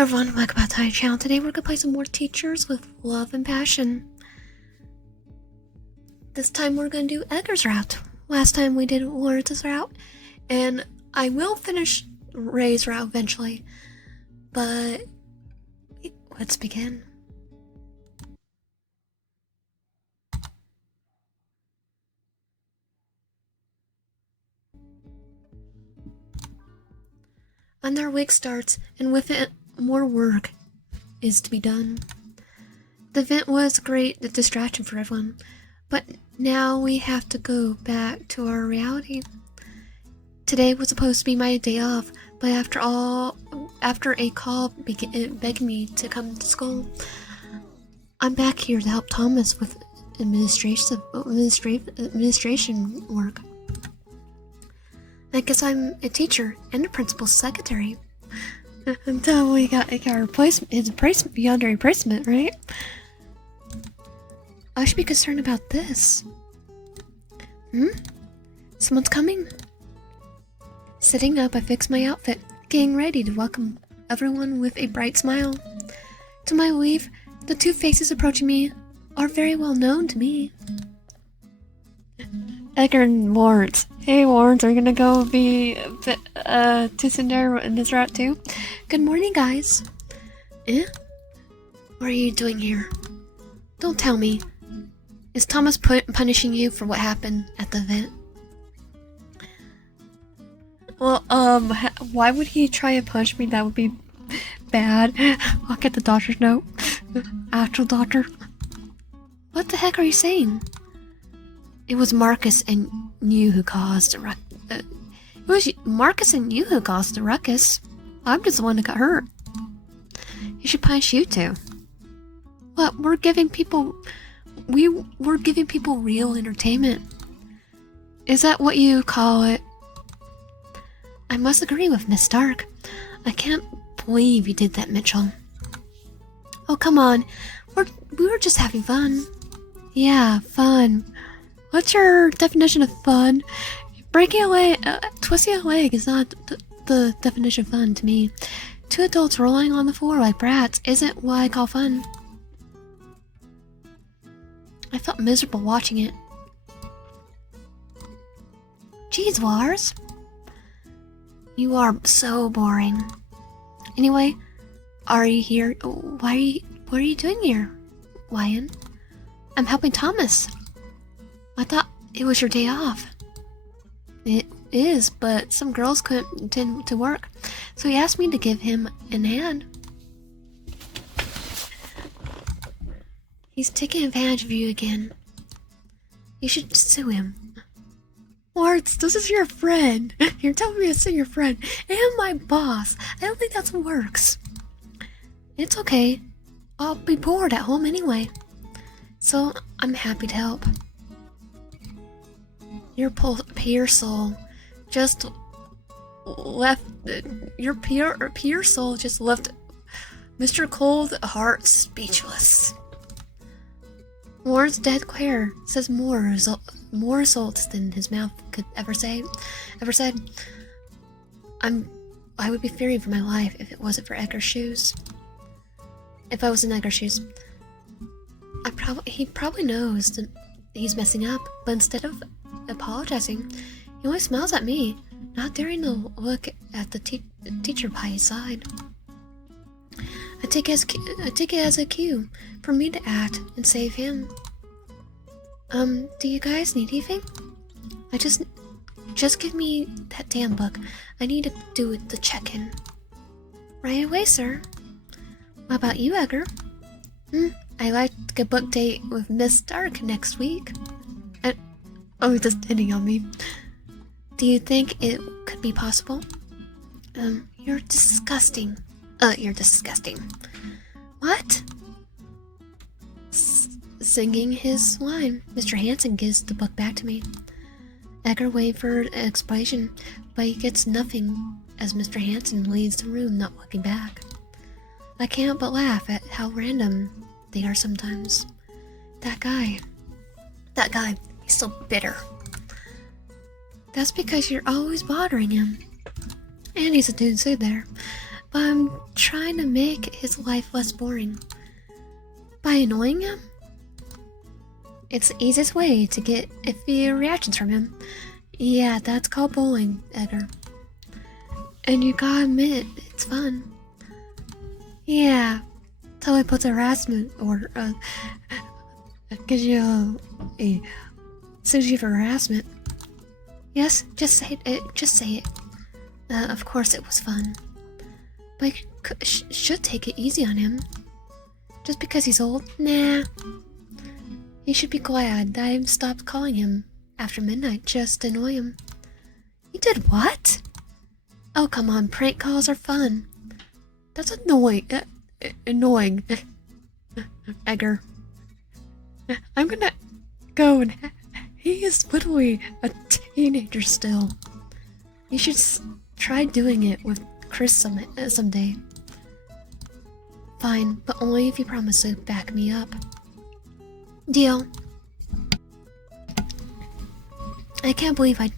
Hi everyone, welcome back to my channel. Today we're gonna play some more Teachers with Love and Passion. This time we're gonna do Edgar's route. Last time we did Lawrence's route, and I will finish Ray's route eventually. But let's begin. Another week starts, and with it, more work is to be done. The event was a great distraction for everyone, but now we have to go back to our reality. Today was supposed to be my day off, but after a call begging me to come to school, I'm back here to help Thomas with administration work. I guess I'm a teacher and a principal's secretary. Until we got our Yandere replacement, right? I should be concerned about this. Someone's coming. Sitting up, I fixed my outfit, getting ready to welcome everyone with a bright smile. To my relief, the two faces approaching me are very well known to me. Edgar and Lawrence. Hey Lawrence, are you gonna go be to Yandere in this route too? Good morning, guys. What are you doing here? Don't tell me. Is Thomas punishing you for what happened at the event? Well, why would he try and punish me? That would be bad. I'll get the doctor's note. Actual doctor. What the heck are you saying? It was Marcus and you who caused the ruckus. It was Marcus and you who caused the ruckus. I'm just the one that got hurt. He should punish you too. What? We're giving people real entertainment. Is that what you call it? I must agree with Miss Stark. I can't believe you did that, Mitchell. Oh, come on. We were just having fun. Yeah, fun. What's your definition of fun? Breaking a leg, twisting a leg is not the definition of fun to me. Two adults rolling on the floor like brats isn't what I call fun. I felt miserable watching it. Jeez, Lars. You are so boring. Anyway, are you here? What are you doing here, Ryan? I'm helping Thomas. I thought it was your day off. It is, but some girls couldn't attend to work, so he asked me to give him a hand. He's taking advantage of you again. You should sue him. Lawrence, this is your friend. You're telling me to sue your friend and my boss. I don't think that's what works. It's okay. I'll be bored at home anyway. So I'm happy to help. Your pure soul just left. Your pure soul just left Mr. Cold Heart speechless. Lawrence Dedclair says more results than his mouth could ever said. I would be fearing for my life if it wasn't for Edgar's shoes. If I was in Edgar's shoes, he probably knows that he's messing up, but instead of apologizing, he only smiles at me, not daring to look at the teacher by his side. I take it as a cue for me to act and save him. Do you guys need anything? Just give me that damn book. I need to do the check-in. Right away, sir. What about you, Edgar? I like a book date with Miss Stark next week. Oh, just hitting on me. Do you think it could be possible? You're disgusting. You're disgusting. What? Singing his line, Mr. Hanson gives the book back to me. Edgar waits for an explanation, but he gets nothing as Mr. Hanson leaves the room, not looking back. I can't but laugh at how random they are sometimes. That guy, he's so bitter. That's because you're always bothering him. And he's a dude too there. but I'm trying to make his life less boring. By annoying him? It's the easiest way to get iffy reactions from him. Yeah, that's called bullying, Edgar. And you gotta admit, it's fun. Yeah, till he puts a harassment order, gives you sues you for harassment. Yes, just say it, just say it. Of course it was fun. But you should take it easy on him. Just because he's old? Nah. You should be glad that I stopped calling him after midnight just to annoy him. You did what? Oh, come on, prank calls are fun. That's annoying. Annoying. Edgar. I'm gonna go and... He is literally a teenager still. You should try doing it with Chris someday. Fine, but only if you promise to back me up. Deal. I can't believe I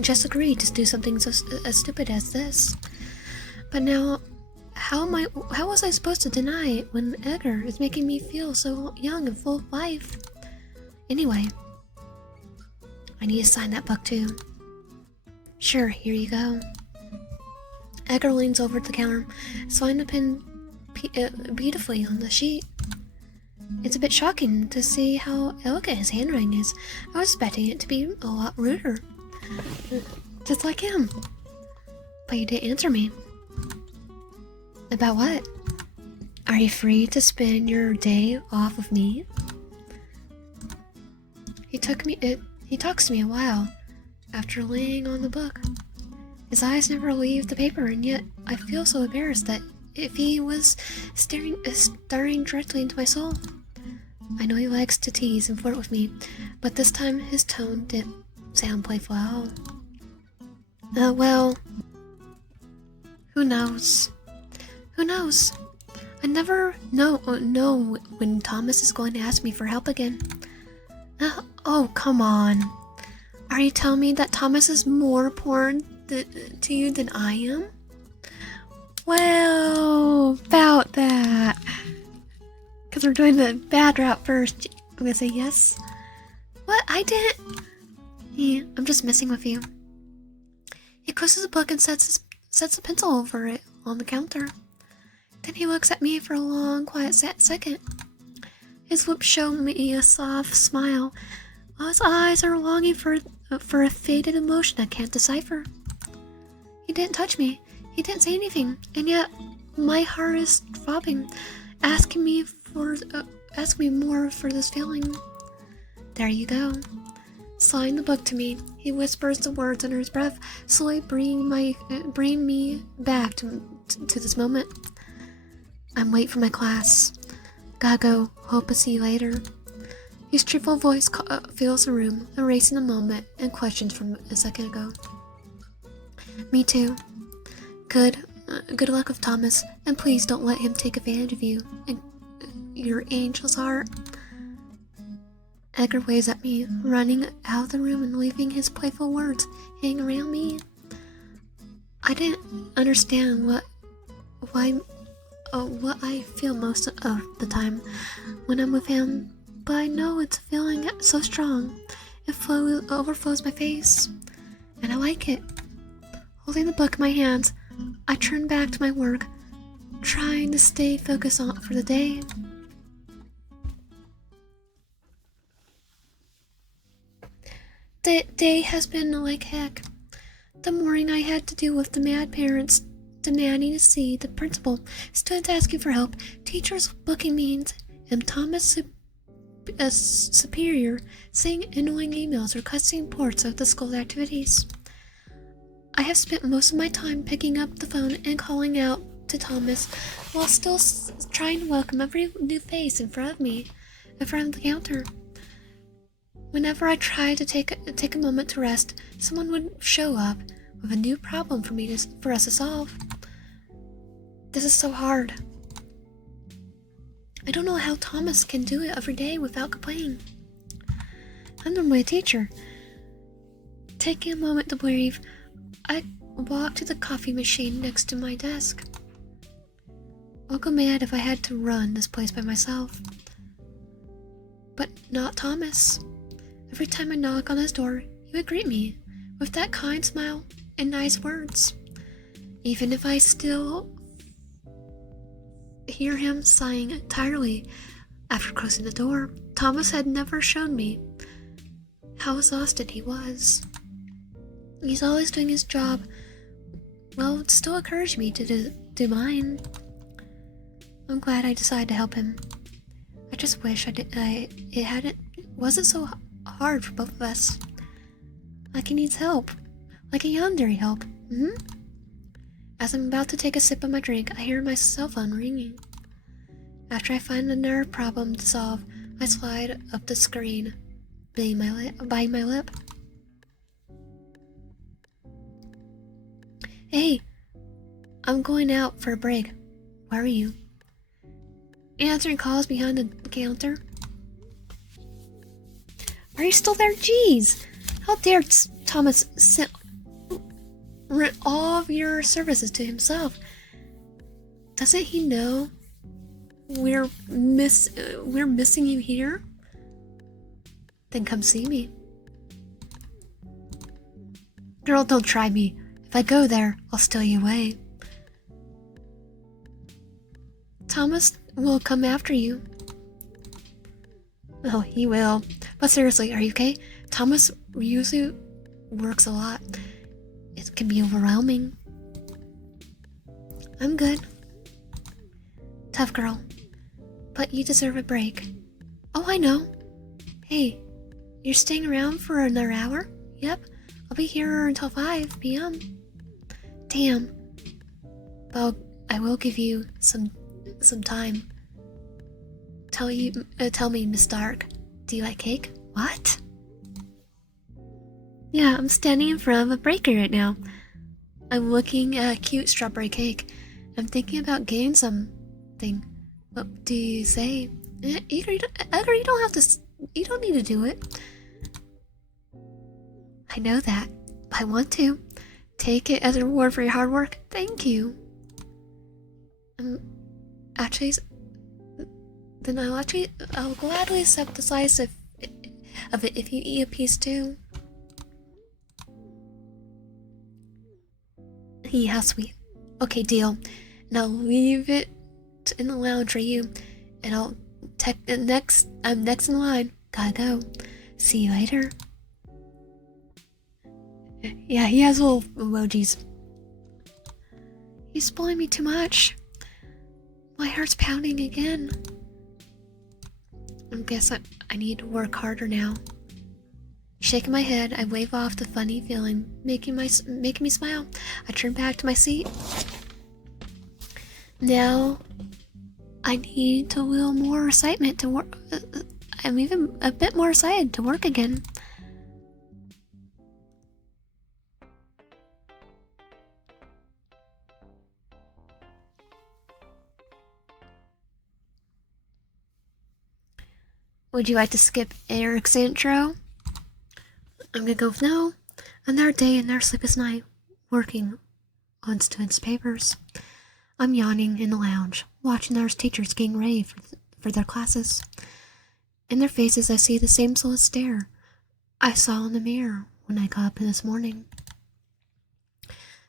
just agreed to do something so as stupid as this. But now, how was I supposed to deny it when Edgar is making me feel so young and full of life? Anyway, I need to sign that book too. Sure, here you go. Edgar leans over the counter, signing the pen beautifully on the sheet. It's a bit shocking to see how elegant his handwriting is. I was expecting it to be a lot ruder. Just like him. But you didn't answer me. About what? Are you free to spend your day off with me? He talks to me a while after laying on the book. His eyes never leave the paper, and yet I feel so embarrassed that if he was staring directly into my soul. I know he likes to tease and flirt with me, but this time his tone didn't sound playful at all. Well, who knows? Who knows? I never know when Thomas is going to ask me for help again. Oh, come on. Are you telling me that Thomas is more important to you than I am? Well, about that. Because we're doing the bad route first. I'm gonna say yes. What? I didn't. Yeah, I'm just messing with you. He closes the book and sets a pencil over it on the counter. Then he looks at me for a long, quiet second. His lips show me a soft smile, while his eyes are longing for a faded emotion I can't decipher. He didn't touch me. He didn't say anything, and yet my heart is throbbing, asking me more for this feeling. There you go. Sliding the book to me, he whispers the words under his breath, slowly bringing me back to this moment. I'm late for my class. Gotta go. Hope to see you later. His cheerful voice fills the room, erasing the moment and questions from a second ago. Me too. Good luck with Thomas, and please don't let him take advantage of you and your angel's heart. Edgar waves at me, running out of the room and leaving his playful words hanging around me. I didn't understand what I feel most of the time when I'm with him, but I know it's a feeling so strong. It overflows my face, and I like it. Holding the book in my hands, I turn back to my work, trying to stay focused on for the day. The day has been like heck. The morning I had to deal with the mad parents demanding to see the principal, students asking for help, teachers booking meetings, and Thomas' superior saying annoying emails or cussing reports of the school activities. I have spent most of my time picking up the phone and calling out to Thomas while still trying to welcome every new face in front of the counter. Whenever I tried to take a moment to rest, someone would show up with a new problem for us to solve. This is so hard. I don't know how Thomas can do it every day without complaining. I'm normally a teacher. Taking a moment to breathe, I walked to the coffee machine next to my desk. I'll go mad if I had to run this place by myself. But not Thomas. Every time I knock on his door, he would greet me with that kind smile and nice words. Even if I still hear him sighing entirely after closing the door, Thomas had never shown me how exhausted he was. He's always doing his job. Well, it still encouraged me to do mine. I'm glad I decided to help him. I just wish it wasn't so hard for both of us. Like he needs help. Like a Yandere help. As I'm about to take a sip of my drink, I hear my cell phone ringing. After I find another problem to solve, I slide up the screen, biting my lip. Hey, I'm going out for a break. Where are you? Answering calls behind the counter. Are you still there? Jeez! How dare Thomas rent all of your services to himself? Doesn't he know we're missing you here? Then come see me. Girl, don't try me. If I go there, I'll steal you away. Thomas will come after you. Oh, he will. But seriously, are you okay? Thomas usually works a lot. It can be overwhelming. I'm good. Tough girl. But you deserve a break. Oh, I know. Hey, you're staying around for another hour? Yep. I'll be here until 5 p.m. Damn. Well, I will give you some time. Tell me, Miss Dark, do you like cake? What? Yeah, I'm standing in front of a bakery right now. I'm looking at a cute strawberry cake. I'm thinking about getting something. What do you say? Edgar, you don't have to. You don't need to do it. I know that. I want to. Take it as a reward for your hard work. Thank you. Actually, then I'll gladly accept the slice of it if you eat a piece too. How sweet. Okay, deal. Now leave it in the lounge for you, and I'm next in line. Gotta go. See you later. Yeah, he has little emojis. He's spoiling me too much. My heart's pounding again. I guess I need to work harder now. Shaking my head, I wave off the funny feeling, making me smile. I turn back to my seat. Now, I need a little more excitement to work. I'm even a bit more excited to work again. Would you like to skip Eric's intro? I'm gonna go with no. Another day, another sleepless night, working on students' papers. I'm yawning in the lounge, watching our teachers getting ready for their classes. In their faces, I see the same soulless stare I saw in the mirror when I got up this morning.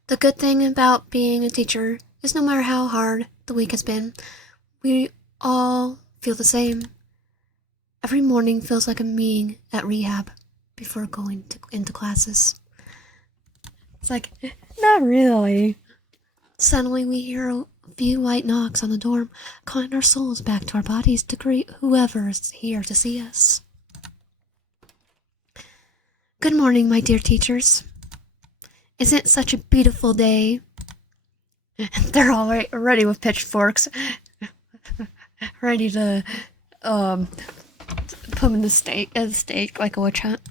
The good thing about being a teacher is no matter how hard the week has been, we all feel the same. Every morning feels like a meeting at rehab before going into classes. It's like, not really. Suddenly we hear a few light knocks on the door, calling our souls back to our bodies to greet whoever is here to see us. Good morning, my dear teachers. Isn't it such a beautiful day? They're all ready with pitchforks, ready to put them in the stake like a witch hunt.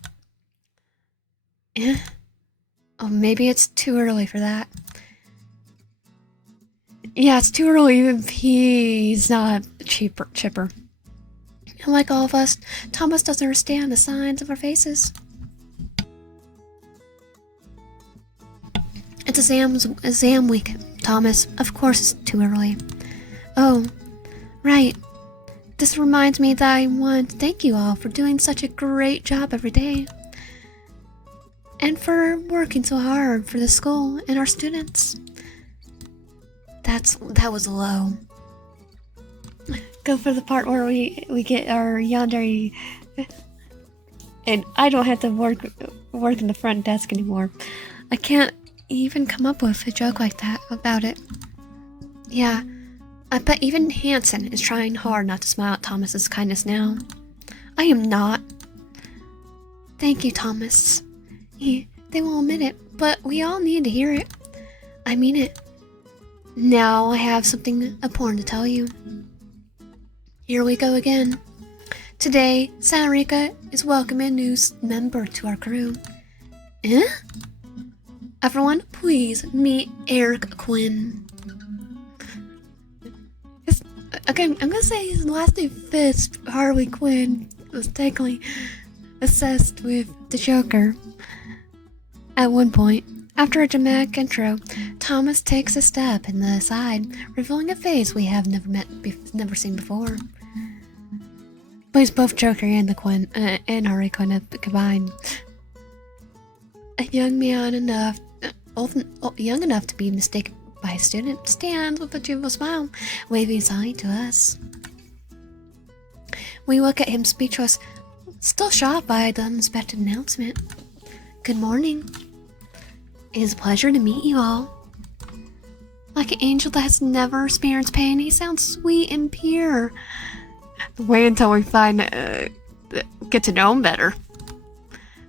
Oh, maybe it's too early for that. Yeah, it's too early even if he's not chipper. And like all of us, Thomas doesn't understand the signs of our faces. It's exam week, Thomas. Of course it's too early. Oh, right. This reminds me that I want to thank you all for doing such a great job every day. And for working so hard for the school and our students. That was low. Go for the part where we get our Yandere, and I don't have to work in the front desk anymore. I can't even come up with a joke like that about it. Yeah, I bet even Hansen is trying hard not to smile at Thomas's kindness now. I am not. Thank you, Thomas. They won't admit it, but we all need to hear it. I mean it. Now I have something important to tell you. Here we go again. Today, Sanrika is welcoming a new member to our crew. Eh? Everyone, please meet Eric Quinn. I'm gonna say his last name fits Harley Quinn, mistakenly assessed with the Joker. At one point, after a dramatic intro, Thomas takes a step in the side, revealing a face we have never seen before. Plays both Joker and the Quinn and Harley Quinn combined. A young man young enough to be mistaken by a student stands with a cheerful smile, waving his hand to us. We look at him speechless, still shocked by the unexpected announcement. Good morning. It is a pleasure to meet you all. Like an angel that has never experienced pain, he sounds sweet and pure. Wait until we get to know him better.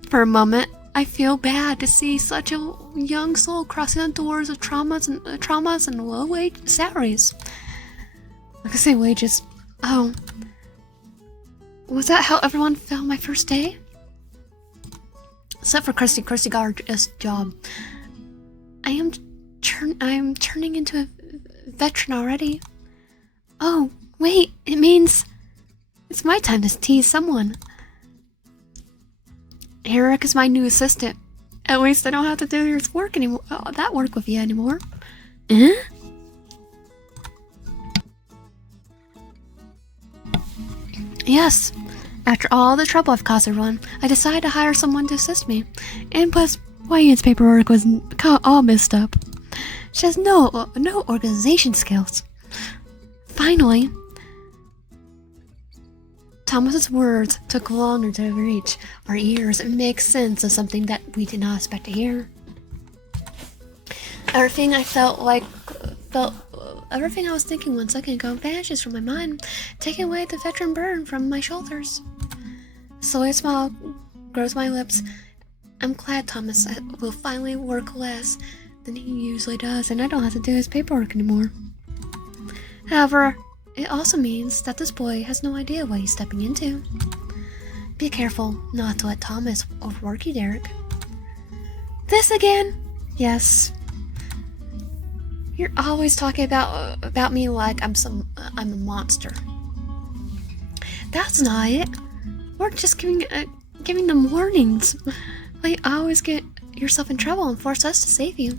For a moment, I feel bad to see such a young soul crossing the doors of traumas and low wage salaries. Like I say, wages. Oh, was that how everyone felt my first day? Except for Kirsty got her job. I am turning into a veteran already. Oh, wait, it means it's my time to tease someone. Eric is my new assistant. At least I don't have to do your work anymore. That work with you anymore. Eh? Yes. After all the trouble I've caused everyone, I decided to hire someone to assist me. And plus, Wayne's paperwork was all messed up. She has no organization skills. Finally, Thomas's words took longer to reach our ears and make sense of something that we did not expect to hear. Everything I was thinking 1 second ago vanishes from my mind, taking away the veteran burden from my shoulders. Slowly a smile grows my lips. I'm glad Thomas will finally work less than he usually does, and I don't have to do his paperwork anymore. However, it also means that this boy has no idea what he's stepping into. Be careful not to let Thomas overwork you, Derek. This again? Yes. You're always talking about me like I'm a monster. That's not it. We're just giving them warnings. You always get yourself in trouble and force us to save you.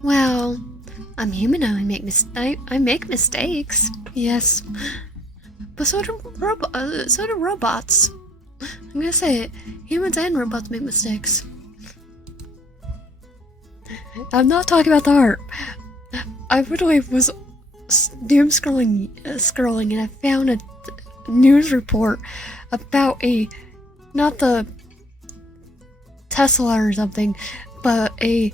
Well, I'm human now. I make mistakes. Yes, but so do robots. I'm gonna say it. Humans and robots make mistakes. I'm not talking about the heart. I literally was doom scrolling, and I found a news report about not the Tesla or something, but a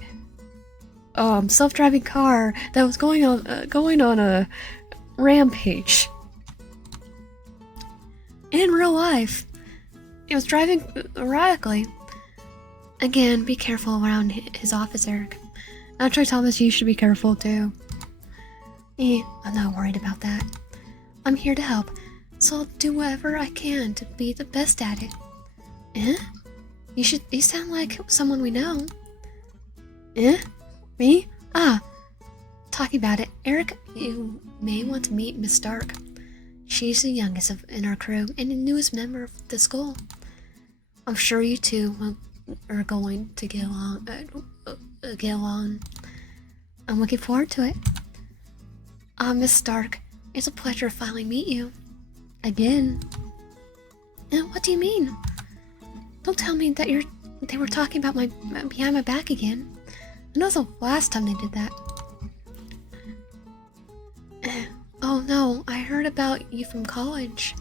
self-driving car that was going on a rampage. In real life, it was driving erratically. Again, be careful around his office, Eric. Actually, Thomas, you should be careful too. I'm not worried about that. I'm here to help, so I'll do whatever I can to be the best at it. Eh? You sound like someone we know. Eh? Me? Ah, talking about it, Eric, you may want to meet Miss Stark. She's the youngest in our crew and the newest member of the school. I'm sure you two are going to get along. I'm looking forward to it. Miss Stark, it's a pleasure to finally meet you. Again. And what do you mean? Don't tell me that they were talking about my behind my back again. I know it's the last time they did that. Oh no, I heard about you from college.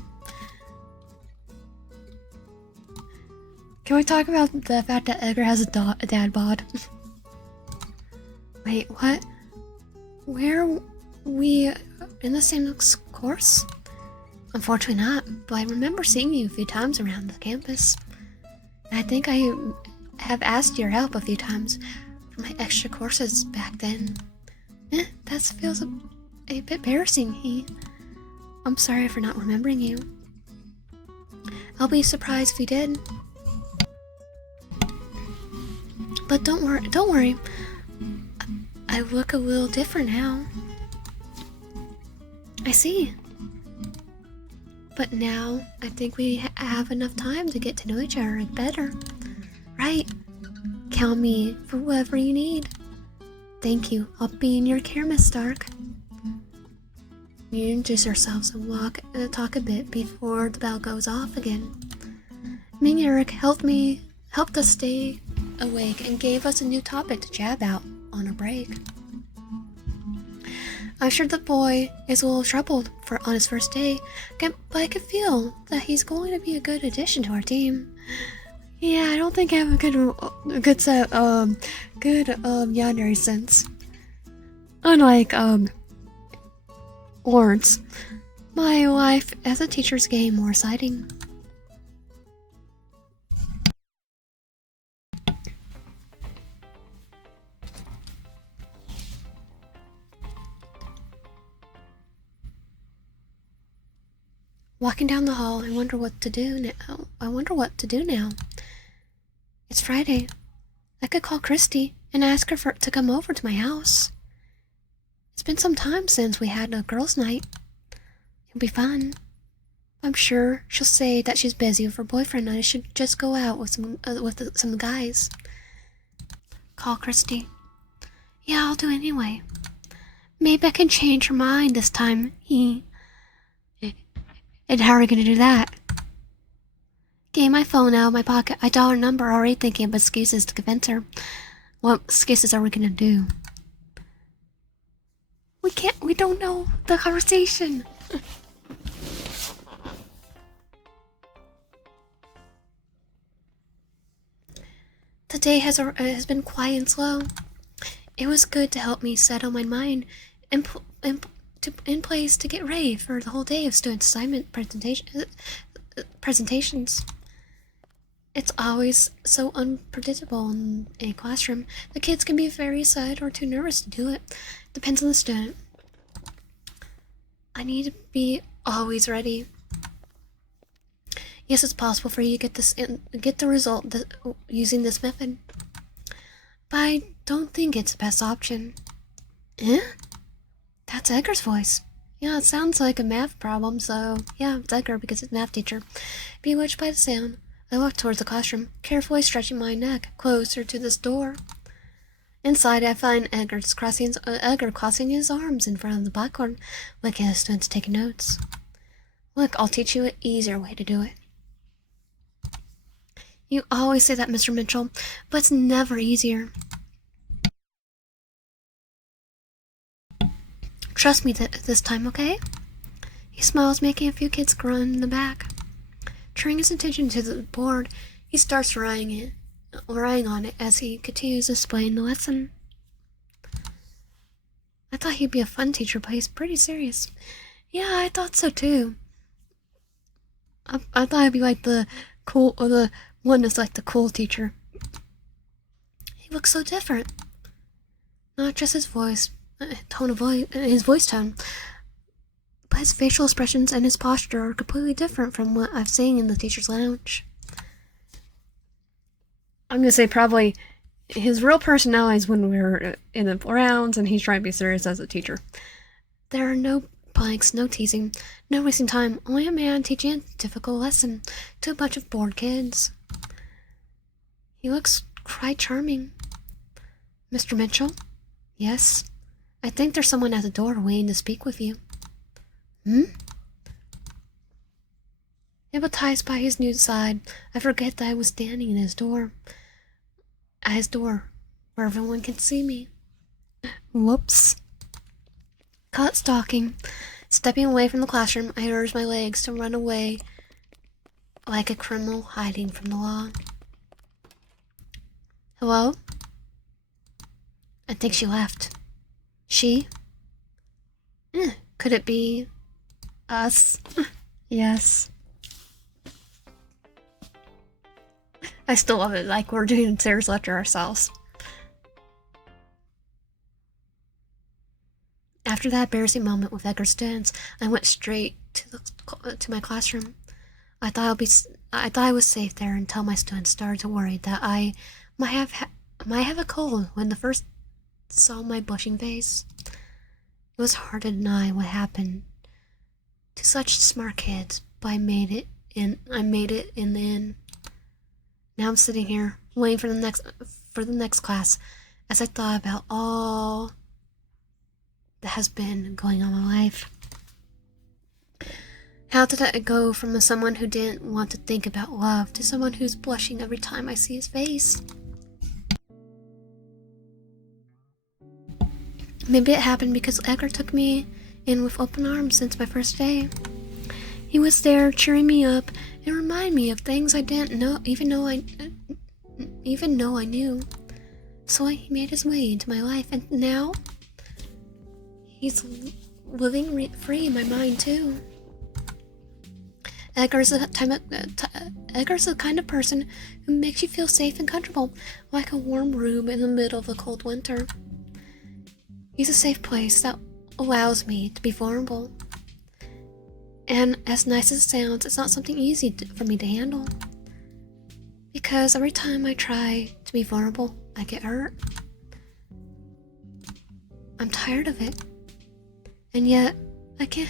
Can we talk about the fact that Edgar has a dad bod? Wait, what? Were we in the same course? Unfortunately not, but I remember seeing you a few times around the campus. I think I have asked your help a few times for my extra courses back then. That feels a bit embarrassing, I'm sorry for not remembering you. I'll be surprised if you did. But don't worry. I look a little different now. I see. But now, I think we have enough time to get to know each other better. Right? Count me for whatever you need. Thank you. I'll be in your care, Miss Stark. We introduce ourselves and talk a bit before the bell goes off again. Me and Eric helped us stay awake and gave us a new topic to chat about on our break. I'm sure the boy is a little troubled on his first day, but I can feel that he's going to be a good addition to our team. Yeah, I don't think I have a good Yandere sense. Unlike Lawrence, my life as a teacher's getting more exciting. Walking down the hall, I wonder what to do now. It's Friday. I could call Christy and ask her to come over to my house. It's been some time since we had a girls' night. It'll be fun. I'm sure she'll say that she's busy with her boyfriend and I should just go out with some guys. Call Christy. Yeah, I'll do it anyway. Maybe I can change her mind this time. And how are we gonna do that? Getting my phone out of my pocket, I dial her number, already thinking of excuses to convince her. What excuses are we gonna do? We don't know the conversation. The day has been quiet and slow. It was good to help me settle my mind in place to get ready for the whole day of student assignment presentations. It's always so unpredictable in a classroom. The kids can be very excited or too nervous to do it. Depends on the student. I need to be always ready. Yes, it's possible for you to get the result using this method. But I don't think it's the best option. Eh? That's Edgar's voice. Yeah, it sounds like a math problem, so yeah, it's Edgar because it's a math teacher. Bewitched by the sound, I walk towards the classroom, carefully stretching my neck closer to this door. Inside, I find Edgar crossing his arms in front of the blackboard, looking at the students taking notes. Look, I'll teach you an easier way to do it. You always say that, Mr. Mitchell, but it's never easier. Trust me this time, okay? He smiles, making a few kids grunt in the back. Turning his attention to the board, he starts writing on it as he continues to explain the lesson. I thought he'd be a fun teacher, but he's pretty serious. Yeah, I thought so too. I thought I'd be like the one that's like the cool teacher. He looks so different. Not just his voice, his voice tone, but his facial expressions and his posture are completely different from what I've seen in the teacher's lounge. I'm gonna say probably his real personality is when we're in the rounds and he's trying to be serious as a teacher. There are no blanks, no teasing, no wasting time, only a man teaching a difficult lesson to a bunch of bored kids. He looks quite charming. Mr. Mitchell? Yes? I think there's someone at the door waiting to speak with you. Hmm? Hypnotized by his nude side, I forget that I was standing in his door. At his door, where everyone can see me. Whoops. Caught stalking. Stepping away from the classroom, I urged my legs to run away like a criminal hiding from the law. Hello? I think she left. She? Could it be us? Yes. I still love it, like we're doing Sarah's lecture ourselves. After that embarrassing moment with Edgar's dance, I went straight to my classroom. I thought I was safe there until my students started to worry that I might have a cold when they first saw my blushing face. It was hard to deny what happened to such smart kids, but I made it in the end. Now I'm sitting here waiting for the next class as I thought about all that has been going on in my life. How did I go from someone who didn't want to think about love to someone who's blushing every time I see his face? Maybe it happened because Edgar took me in with open arms since my first day. He was there cheering me up and reminding me of things I didn't know, even though I knew. So he made his way into my life, and now he's living free in my mind too. Edgar's the kind of person who makes you feel safe and comfortable, like a warm room in the middle of a cold winter. He's a safe place that allows me to be vulnerable. And as nice as it sounds, it's not something easy for me to handle. Because every time I try to be vulnerable, I get hurt. I'm tired of it. And yet, I can't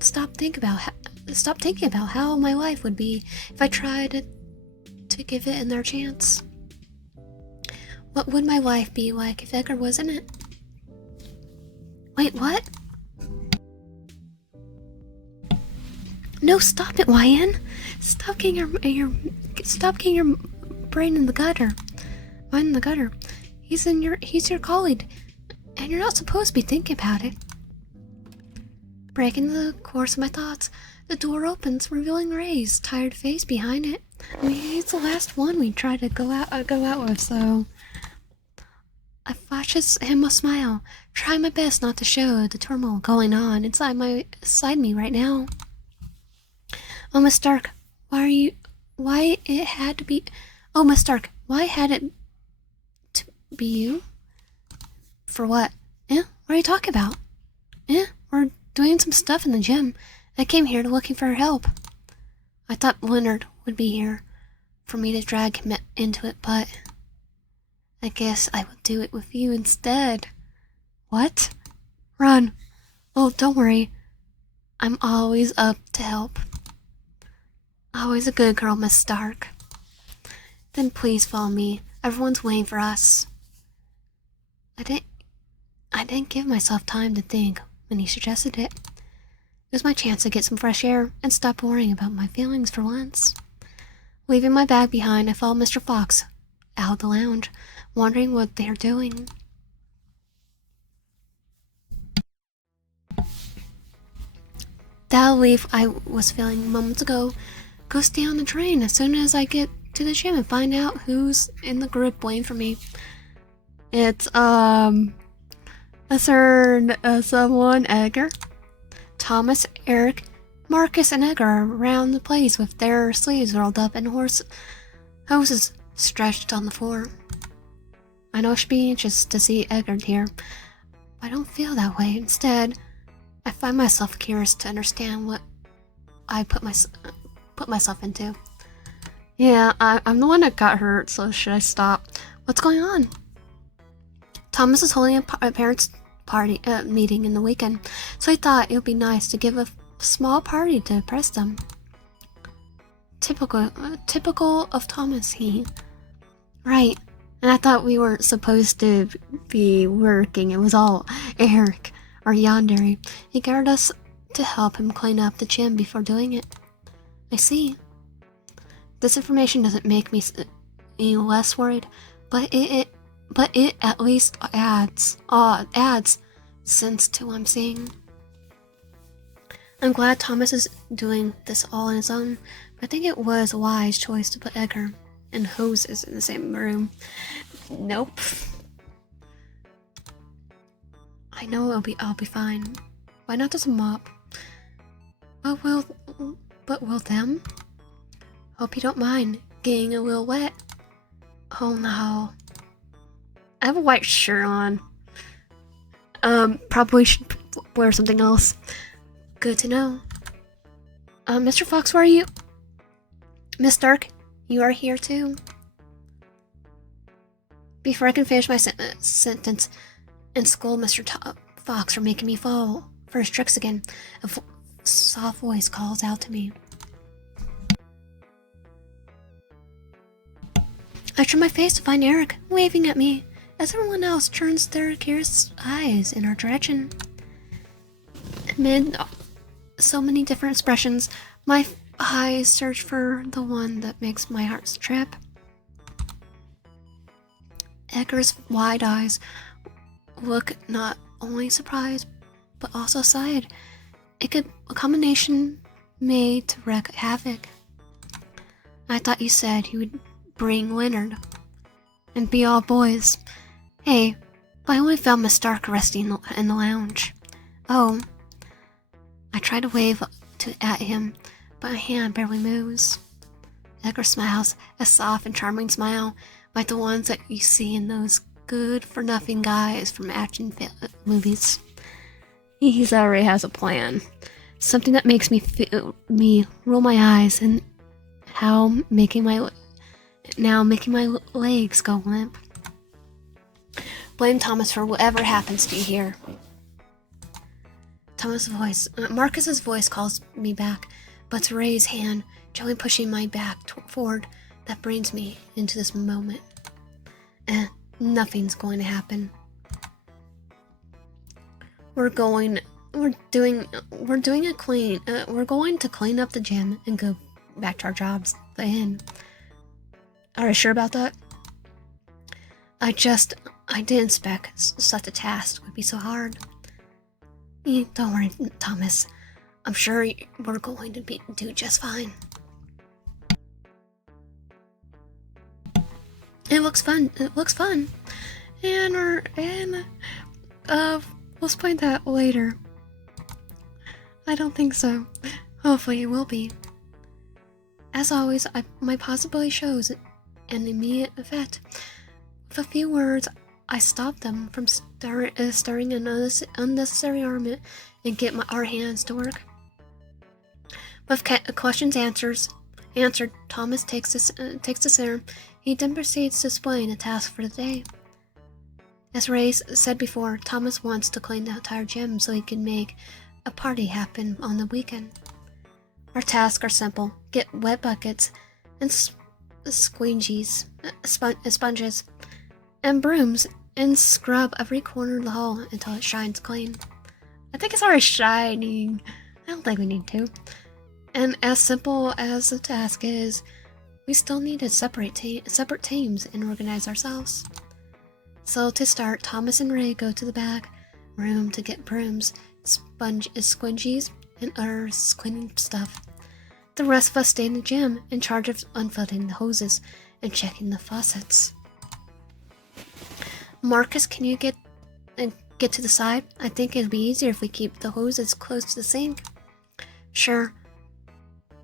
stop thinking about how my life would be if I tried to give it another chance. What would my life be like if Edgar was in it? Wait, what? No, stop it, YN! Stop getting your brain in the gutter. Mine in the gutter. He's your colleague, and you're not supposed to be thinking about it. Breaking the course of my thoughts, the door opens, revealing Ray's tired face behind it. I mean, he's the last one we tried to go out with, so I flashes him a smile, trying my best not to show the turmoil going on inside me right now. Oh, Miss Stark, why it had to be... Oh, Miss Stark, why had it to be you? For what? What are you talking about? We're doing some stuff in the gym. I came here looking for help. I thought Leonard would be here for me to drag him into it, but I guess I will do it with you instead. What? Run. Oh, don't worry. I'm always up to help. Always a good girl, Miss Stark. Then please follow me. Everyone's waiting for us. I didn't give myself time to think when he suggested it. It was my chance to get some fresh air and stop worrying about my feelings for once. Leaving my bag behind, I followed Mr. Fox out of the lounge, wondering what they are doing. That relief I was feeling moments ago goes stay on the train as soon as I get to the gym and find out who's in the group waiting for me. It's, a certain someone, Edgar, Thomas, Eric, Marcus, and Edgar are around the place with their sleeves rolled up and hoses stretched on the floor. I know I should be anxious to see Edgar here, but I don't feel that way. Instead, I find myself curious to understand what I put myself into. Yeah, I'm the one that got hurt, so should I stop? What's going on? Thomas is holding a parents' party meeting in the weekend, so I thought it would be nice to give a small party to impress them. Typical of Thomas, he. Right. And I thought we weren't supposed to be working. It was all Eric, or Yandere. He guarded us to help him clean up the gym before doing it. I see. This information doesn't make me any less worried, but it at least adds sense to what I'm seeing. I'm glad Thomas is doing this all on his own, but I think it was a wise choice to put Edgar and hoses in the same room. Nope. I know I'll be fine. Why not just a mop? But will them? Hope you don't mind getting a little wet. Oh no. I have a white shirt on. Probably should wear something else. Good to know. Mr. Fox, where are you? Miss Stark, you are here too. Before I can finish my sentence and scold Mr. Fox for making me fall for his tricks again, a soft voice calls out to me. I turn my face to find Eric waving at me as everyone else turns their curious eyes in our direction. Amid so many different expressions, my eyes search for the one that makes my heart trip. Edgar's wide eyes look not only surprised, but also excited. It could a combination made to wreak havoc. I thought you said you would bring Leonard and be all boys. Hey, I only found Miss Stark resting in the lounge. Oh. I try to wave at him, but my hand barely moves. Edgar smiles, a soft and charming smile, like the ones that you see in those good-for-nothing guys from action movies. He already has a plan. Something that makes me roll my eyes and making my legs go limp. Blame Thomas for whatever happens to you here. Marcus's voice calls me back, but it's Ray's hand gently pushing my back forward that brings me into this moment. Nothing's going to happen. We're going to clean up the gym and go back to our jobs. The inn. Are you sure about that? I didn't expect such a task would be so hard. Don't worry, Thomas. I'm sure we're going to do just fine. It looks fun. And we'll explain that later. I don't think so. Hopefully it will be. As always, my possibility shows an immediate effect. With a few words, I stop them from stirring an unnecessary argument and get our hands to work. With questions answered, Thomas takes the center. He then proceeds to explain the task for the day. As Ray said before, Thomas wants to clean the entire gym so he can make a party happen on the weekend. Our tasks are simple: get wet buckets and sponges and brooms and scrub every corner of the hall until it shines clean. I think it's already shining. I don't think we need to. And as simple as the task is, we still need to separate teams and organize ourselves. So to start, Thomas and Ray go to the back room to get brooms, sponges, and other cleaning stuff. The rest of us stay in the gym in charge of unfolding the hoses and checking the faucets. Marcus, can you get to the side? I think it'd be easier if we keep the hoses close to the sink. Sure.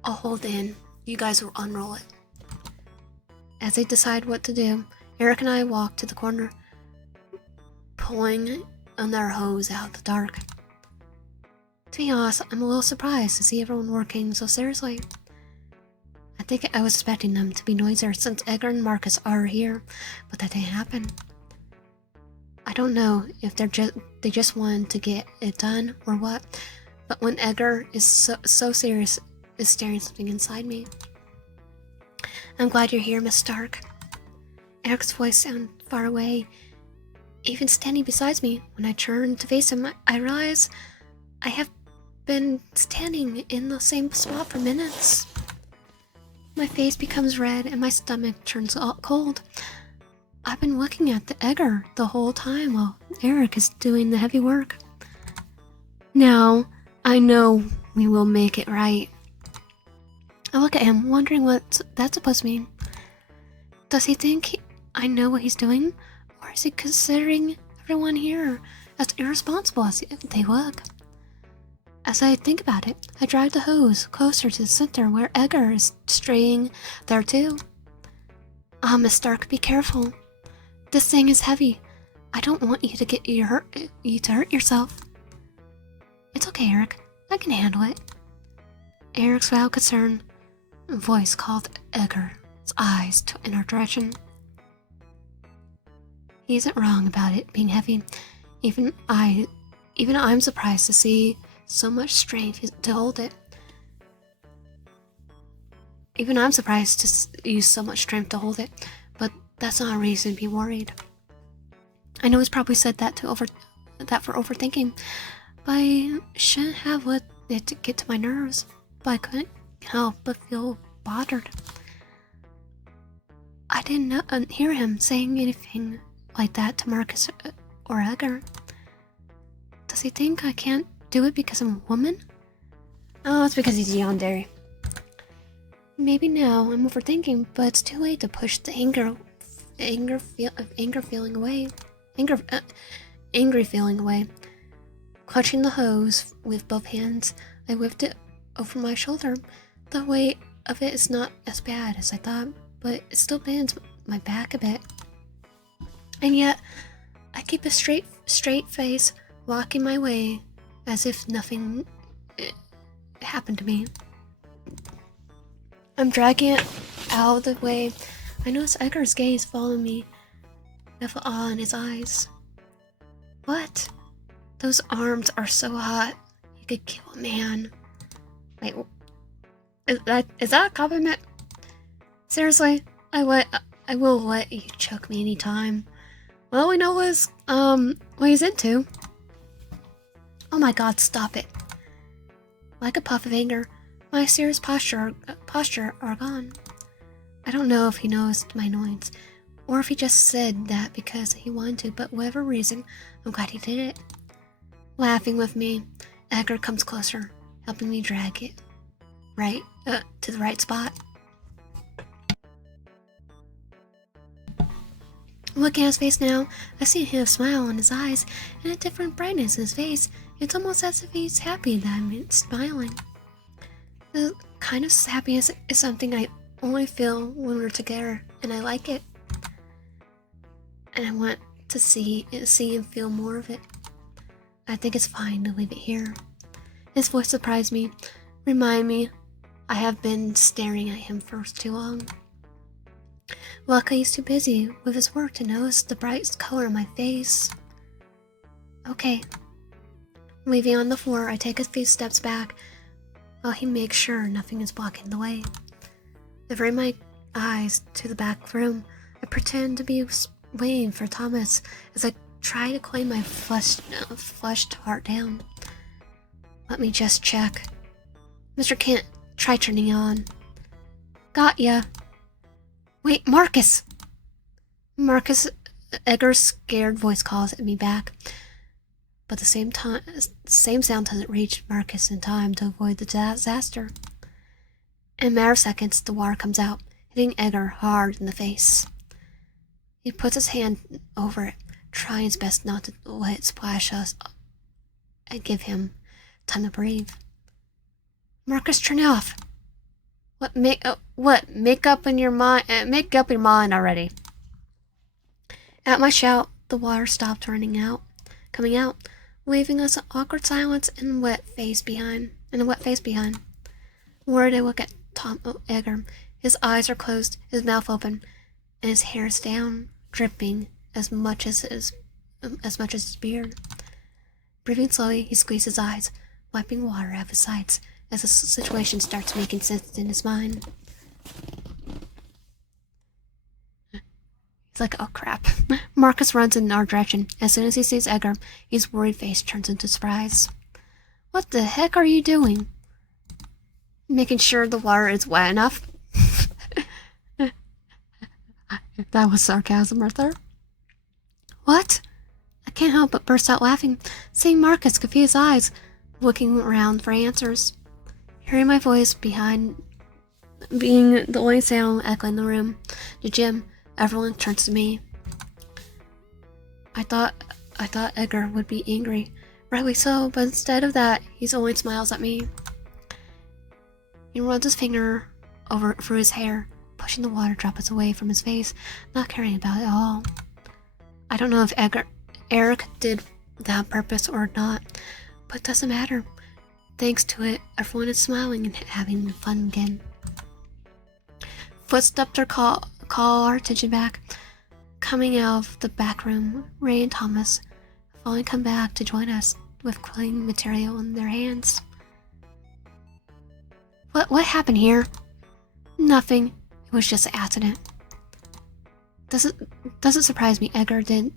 I'll hold in. You guys will unroll it. As they decide what to do, Eric and I walk to the corner, pulling on their hose out of the dark. To be honest, I'm a little surprised to see everyone working so seriously. I think I was expecting them to be noisier since Edgar and Marcus are here, but that didn't happen. I don't know if they just wanted to get it done or what, but when Edgar is so serious, is staring something inside me. I'm glad you're here, Miss Stark. Eric's voice sounded far away, even standing beside me. When I turned to face him, I realized I have been standing in the same spot for minutes. My face becomes red and my stomach turns cold. I've been looking at the Edgar the whole time while Eric is doing the heavy work. Now, I know we will make it right. I look at him, wondering what that's supposed to mean. Does he think I know what he's doing? Or is he considering everyone here as irresponsible as they look? As I think about it, I drive the hose closer to the center where Edgar is straying there too. Ah, Miss Stark, be careful. This thing is heavy. I don't want you to hurt yourself. It's okay, Eric. I can handle it. Eric's loud concern voice called Edgar's eyes in our direction. He isn't wrong about it being heavy. Even I'm surprised to see so much strength to hold it. Even I'm surprised to use so much strength to hold it, but that's not a reason to be worried. I know he's probably said that for overthinking, but I shouldn't have let it get to my nerves. But I couldn't help but feel bothered. I didn't hear him saying anything like that to Marcus or Edgar. Does he think I can't do it because I'm a woman? Oh, it's because he's Yandere. Maybe now I'm overthinking, but it's too late to push the angry feeling away. Clutching the hose with both hands, I whipped it over my shoulder. The weight of it is not as bad as I thought, but it still bends my back a bit. And yet, I keep a straight face, walking my way as if nothing happened to me. I'm dragging it out of the way. I notice Edgar's gaze following me, with awe in his eyes. What? Those arms are so hot. You could kill a man. Wait, is that a compliment? Seriously, I will let you choke me anytime. All we know is, what he's into. Oh my god, stop it. Like a puff of anger, my serious posture are gone. I don't know if he noticed my annoyance, or if he just said that because he wanted to, but whatever reason, I'm glad he did it. Laughing with me, Edgar comes closer, helping me drag it to the right spot. Looking at his face now, I see a smile on his eyes and a different brightness in his face. It's almost as if he's happy that I'm smiling. The kind of happiness is something I only feel when we're together, and I like it. And I want to see and feel more of it. I think it's fine to leave it here. His voice surprised me, remind me I have been staring at him for too long. Luckily, he's too busy with his work to notice the bright color on my face. Okay. Leaving on the floor, I take a few steps back while he makes sure nothing is blocking the way. Averting my eyes to the back room, I pretend to be waiting for Thomas as I try to calm my flushed heart down. Let me just check. Mr. Kent, try turning on. Got ya. Wait, Marcus! Marcus, Edgar's scared voice calls at me back. But the same sound doesn't reach Marcus in time to avoid the disaster. In a matter of seconds, the water comes out, hitting Edgar hard in the face. He puts his hand over it, trying his best not to let it splash us and give him time to breathe. Marcus, turn it off. Make up your mind already. At my shout, the water stopped coming out, leaving us an awkward silence and a wet face behind. Worried, I look at Edgar. His eyes are closed, his mouth open, and his hair is down, dripping as much as his beard. Breathing slowly, he squeezes his eyes, wiping water out of his sides as the situation starts making sense in his mind. He's like, oh crap. Marcus runs in our direction. As soon as he sees Edgar, his worried face turns into surprise. What the heck are you doing? Making sure the water is wet enough? That was sarcasm right there. What? I can't help but burst out laughing, seeing Marcus' confused eyes, looking around for answers. Hearing my voice behind being the only sound echoing the room, the gym, everyone turns to me. I thought Edgar would be angry, rightly so, but instead of that, he only smiles at me. He runs his finger over through his hair, pushing the water droplets away from his face, not caring about it at all. I don't know if Eric did that on purpose or not, but it doesn't matter. Thanks to it, everyone is smiling and having fun again. Footsteps call our attention back. Coming out of the back room, Ray and Thomas have only come back to join us with cleaning material in their hands. What happened here? Nothing. It was just an accident. Doesn't surprise me Edgar didn't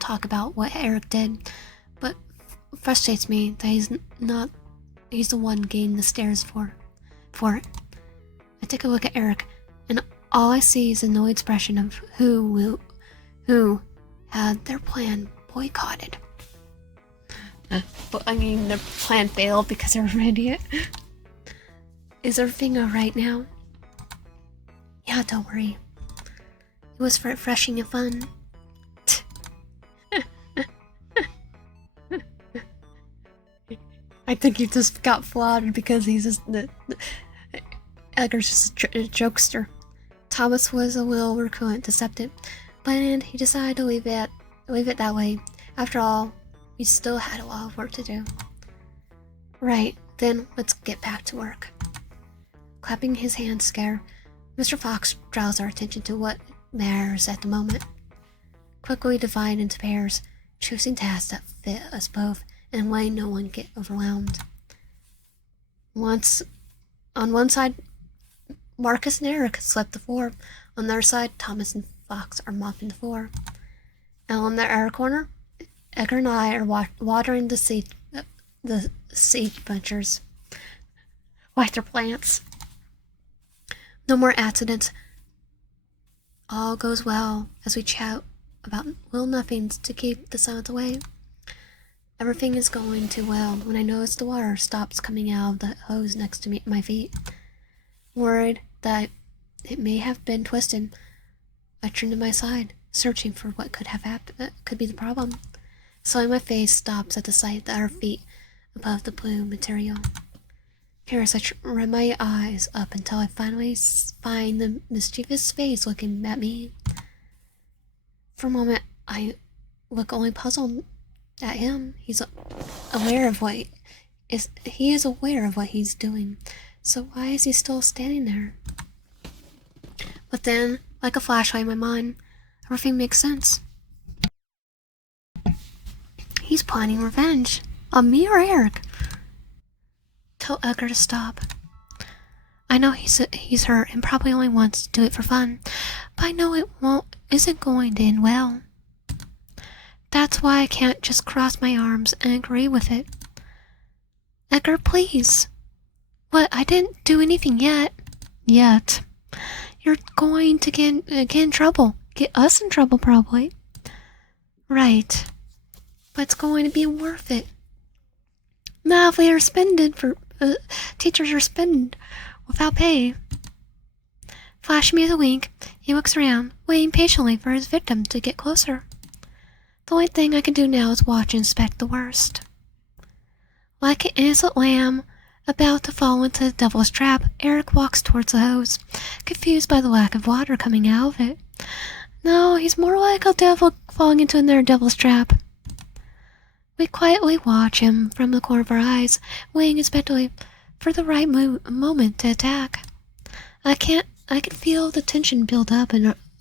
talk about what Eric did, but frustrates me that he's the one getting the stares for it. I take a look at Eric, and all I see is an annoyed expression of who had their plan boycotted. But I mean, their plan failed because they're an idiot. Is everything alright now? Yeah, don't worry. It was refreshing and fun. I think he just got flattered because he's just Edgar's just a jokester. Thomas was a little recurrent, deceptive, but he decided to leave it that way. After all, we still had a lot of work to do. Right, then let's get back to work. Clapping his hands scared, Mr. Fox draws our attention to what matters at the moment. Quickly divide into pairs, choosing tasks that fit us both and letting no one get overwhelmed. On one side, Marcus and Eric swept the floor. On the other side, Thomas and Fox are mopping the floor. And on the other corner, Edgar and I are watering the seed bunchers. Like their plants. No more accidents. All goes well as we chat about little nothings to keep the sounds away. Everything is going too well when I notice the water stops coming out of the hose next to my feet. Worried that it may have been twisted, I turn to my side, searching for what could be the problem. Slowly my face stops at the sight of our feet above the blue material. Curious, I run my eyes up until I finally find the mischievous face looking at me. For a moment, I look only puzzled at him. He is aware of what he's doing. So why is he still standing there? But then, like a flashlight in my mind, everything makes sense. He's planning revenge on me or Eric. Tell Edgar to stop. I know he's hurt and probably only wants to do it for fun, but I know it isn't going to end well. That's why I can't just cross my arms and agree with it. Edgar, please. What? I didn't do anything yet. Yet. You're going to get in trouble. Get us in trouble, probably. Right. But it's going to be worth it. Now, if we are teachers are spending without pay. Flashing me with a wink, he looks around, waiting patiently for his victim to get closer. The only thing I can do now is watch and expect the worst. Like an innocent lamb about to fall into the devil's trap, Eric walks towards the hose, confused by the lack of water coming out of it. No, he's more like a devil falling into another devil's trap. We quietly watch him from the corner of our eyes, waiting expectantly for the right moment to attack. I can feel the tension build up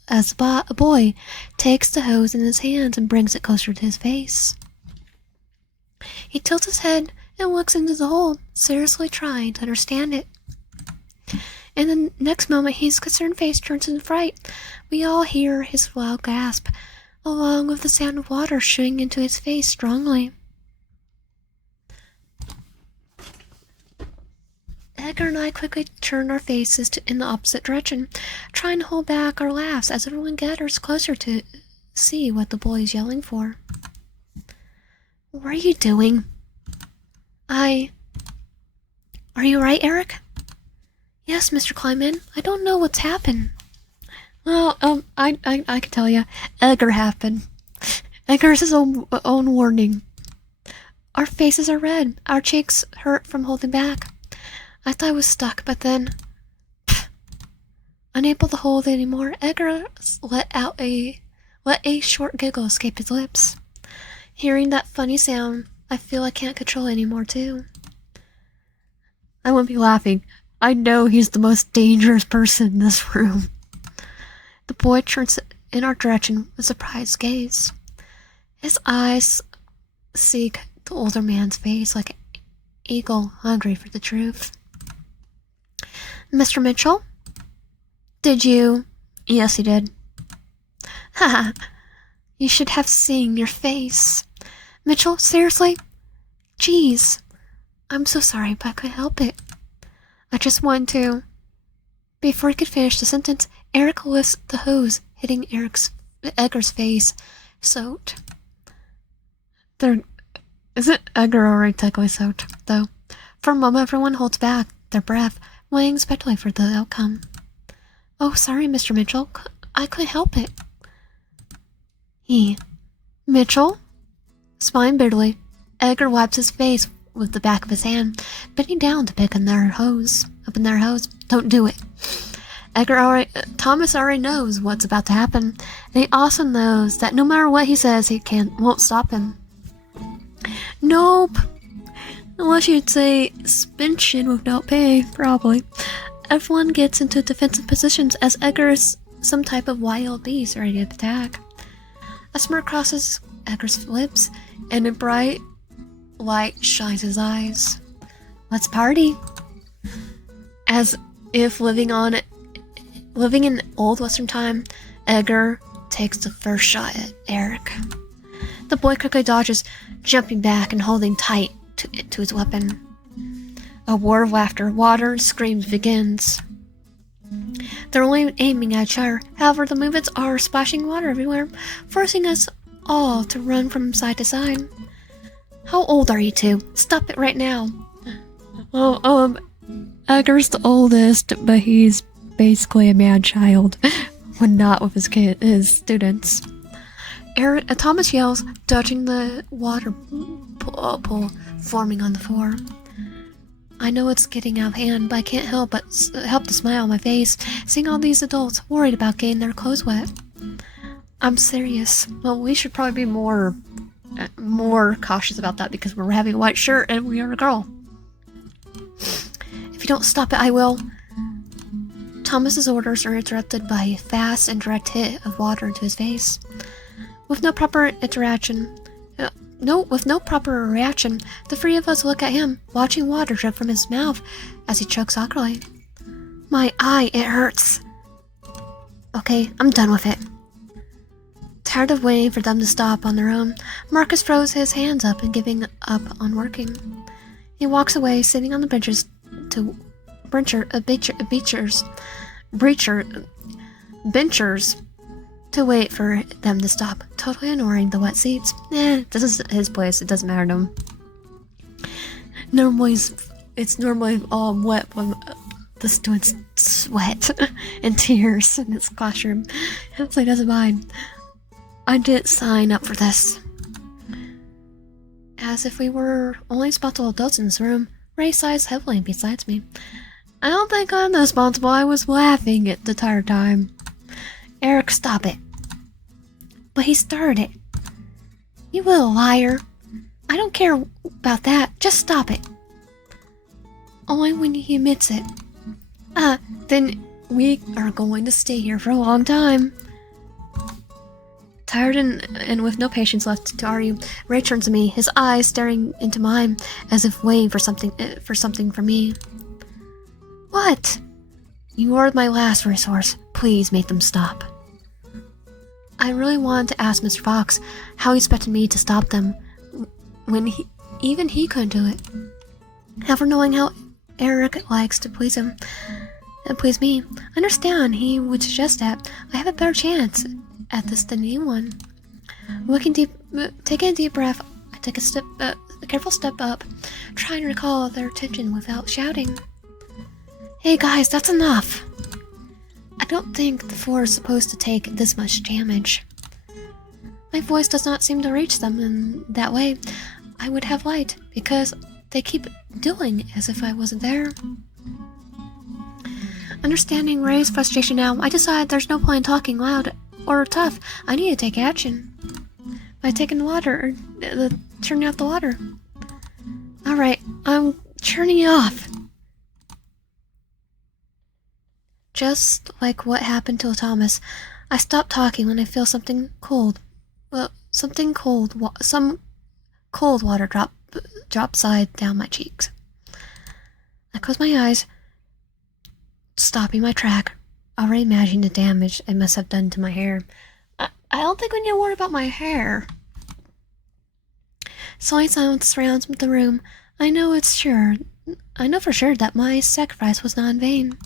as a boy takes the hose in his hands and brings it closer to his face. He tilts his head and looks into the hole, seriously trying to understand it. and the next moment his concerned face turns into fright. We all hear his wild gasp, along with the sound of water shooting into his face strongly. Edgar and I quickly turn our faces in the opposite direction, trying to hold back our laughs as everyone gathers closer to see what the boy is yelling for. What are you doing? Are you right, Eric? Yes, Mr. Kleinman. I don't know what's happened. Well, I can tell you. Edgar happened. Edgar's his own warning. Our faces are red. Our cheeks hurt from holding back. I thought I was stuck, but then... Unable to hold it anymore, Edgar let a short giggle escape his lips. Hearing that funny sound, I feel I can't control it anymore, too. I won't be laughing. I know he's the most dangerous person in this room. The boy turns in our direction with surprised gaze. His eyes seek the older man's face like an eagle hungry for the truth. Mr. Mitchell? Did you? Yes, he did. Haha. You should have seen your face. Mitchell, seriously? Jeez. I'm so sorry, but I couldn't help it. I just wanted to... Before he could finish the sentence, Eric lifts the hose, hitting Edgar's face, soaked. Isn't Edgar already technically soaked, though? For a moment, everyone holds back their breath, waiting expectantly for the outcome. Oh, sorry, Mr. Mitchell. I couldn't help it. Mitchell? Smiling bitterly, Edgar wipes his face with the back of his hand, bending down to pick up their hose. Don't do it. Thomas already knows what's about to happen, and he also knows that no matter what he says, won't stop him. Nope. Unless you'd say suspension without pay, probably. Everyone gets into defensive positions as Edgar is some type of wild beast ready to attack. A smirk crosses Edgar's lips, and a bright light shines his eyes. Let's party. As if living in old Western time, Edgar takes the first shot at Eric. The boy quickly dodges, jumping back and holding tight to his weapon. A war of laughter, water, and screams begins. They're only aiming at each other. However, the movements are splashing water everywhere, forcing us all to run from side to side. How old are you two? Stop it right now. Well, Edgar's the oldest, but he's basically a man-child when not with his students. Thomas yells, dodging the water pool forming on the floor. I know it's getting out of hand, but I can't help to smile on my face, seeing all these adults worried about getting their clothes wet. I'm serious. Well, we should probably be more cautious about that because we're having a white shirt and we are a girl. If you don't stop it, I will. Thomas's orders are interrupted by a fast and direct hit of water into his face. With no proper reaction, the three of us look at him, watching water drip from his mouth as he chokes awkwardly. My eye, it hurts. Okay, I'm done with it. Tired of waiting for them to stop on their own, Marcus throws his hands up and giving up on working. He walks away, sitting on the benches to wait for them to stop, totally ignoring the wet seats. This is his place, it doesn't matter to him. It's normally all wet when the students sweat and tears in his classroom, so he doesn't mind. I didn't sign up for this. As if we were only responsible adults in this room, Ray sighs heavily besides me. I don't think I'm the responsible. I was laughing at the entire time. Eric, stop it. But he started it. You little liar. I don't care about that. Just stop it. Only when he admits it. Then we are going to stay here for a long time. Tired and with no patience left to argue, Ray turns to me, his eyes staring into mine, as if waiting for something from me. What? You are my last resource. Please make them stop. I really wanted to ask Mr. Fox how he expected me to stop them when even he couldn't do it. Never knowing how Eric likes to please him and please me, I understand he would suggest that I have a better chance at this than anyone. Taking a deep breath, I take a careful step up, trying to recall their attention without shouting. Hey guys, that's enough! I don't think the floor is supposed to take this much damage. My voice does not seem to reach them in that way. I would have liked, because they keep doing as if I wasn't there. Understanding Ray's frustration now, I decide there's no point in talking loud or tough. I need to take action. By taking the water, or turning off the water. Alright, I'm turning it off. Just like what happened to Thomas, I stop talking when I feel something cold. Well, some cold water drop side down my cheeks. I close my eyes, stopping my track, already imagining the damage I must have done to my hair. I don't think we need to worry about my hair. Slight silence surrounds the room. I know for sure that my sacrifice was not in vain.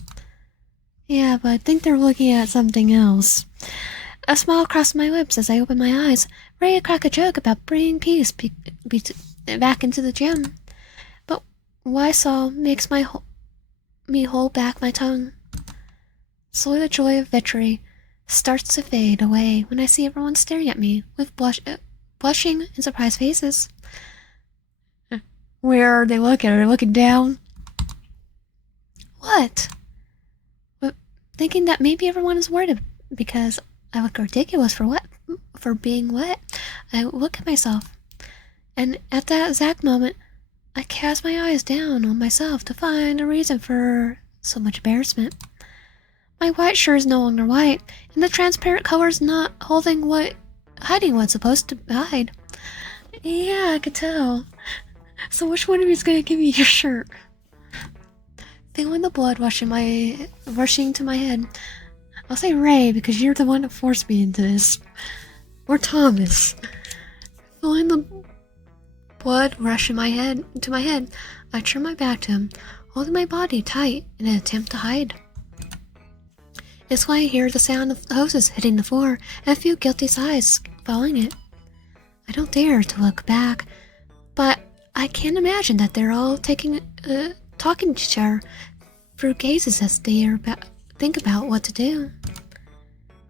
Yeah, but I think they're looking at something else. A smile crossed my lips as I opened my eyes, ready to crack a joke about bringing peace back into the gym. But what I saw makes me hold back my tongue. Slowly the joy of victory starts to fade away when I see everyone staring at me with blushing and surprised faces. Where are they looking? Are they looking down? What? Thinking that maybe everyone is worried because I look ridiculous for being wet. I look at myself, and at that exact moment, I cast my eyes down on myself to find a reason for so much embarrassment. My white shirt is no longer white, and the transparent color is not hiding what's supposed to hide. Yeah, I could tell. So which one of you is gonna give me your shirt? Feeling the blood rushing to my head, I'll say Ray because you're the one that forced me into this. Or Thomas. Feeling the blood rush to my head, I turn my back to him, holding my body tight in an attempt to hide. It's why I hear the sound of the hoses hitting the floor and a few guilty sighs following it. I don't dare to look back, but I can't imagine that they're all talking to each other through gazes as they think about what to do.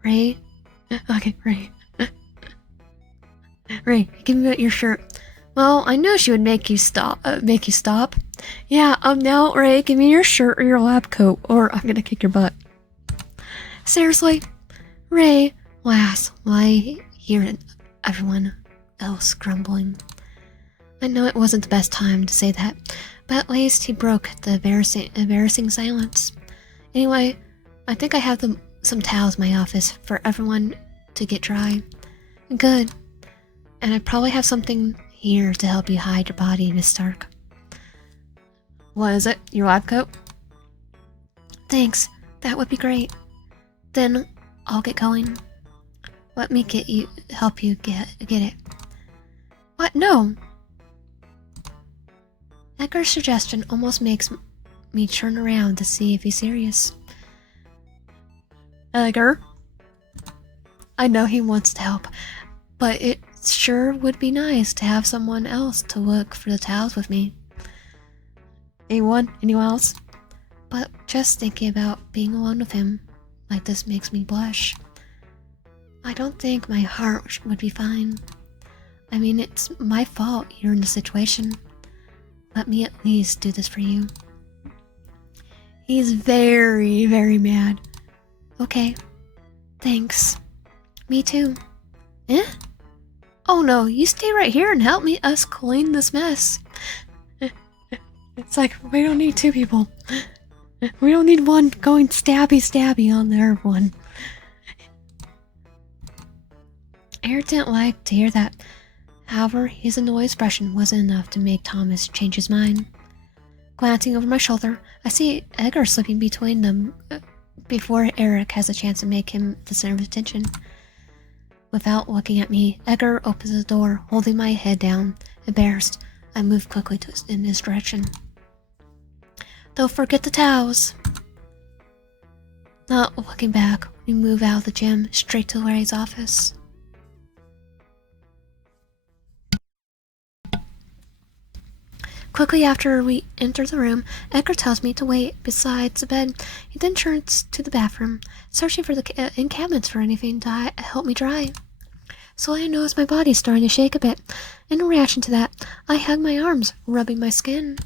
Ray? Okay, Ray. Ray, give me your shirt. Well, I knew she would make you stop. Yeah, now, Ray, give me your shirt or your lab coat, or I'm gonna kick your butt. Seriously? Ray laughs while I hear everyone else grumbling. I know it wasn't the best time to say that, but at least he broke the embarrassing silence. Anyway, I think I have some towels in my office for everyone to get dry. Good. And I probably have something here to help you hide your body, Miss Stark. What is it? Your lab coat? Thanks. That would be great. Then I'll get going. Let me help you get it. What? No! Edgar's suggestion almost makes me turn around to see if he's serious. Edgar? I know he wants to help, but it sure would be nice to have someone else to look for the towels with me. Anyone else? But just thinking about being alone with him like this makes me blush. I don't think my heart would be fine. I mean, it's my fault you're in this situation. Let me at least do this for you. He's very, very mad. Okay. Thanks. Me too. Eh? Oh no, you stay right here and help us clean this mess. It's like, we don't need two people. We don't need one going stabby on the other one. Eric didn't like to hear that. However, his annoyed expression wasn't enough to make Thomas change his mind. Glancing over my shoulder, I see Edgar slipping between them, before Eric has a chance to make him the center of attention. Without looking at me, Edgar opens the door, holding my head down. Embarrassed, I move quickly in his direction. Don't forget the towels. Not looking back, we move out of the gym, straight to Larry's office. Quickly after we enter the room, Edgar tells me to wait beside the bed. He then turns to the bathroom, searching for in cabinets for anything to help me dry. So I notice my body starting to shake a bit. In reaction to that, I hug my arms, rubbing my skin.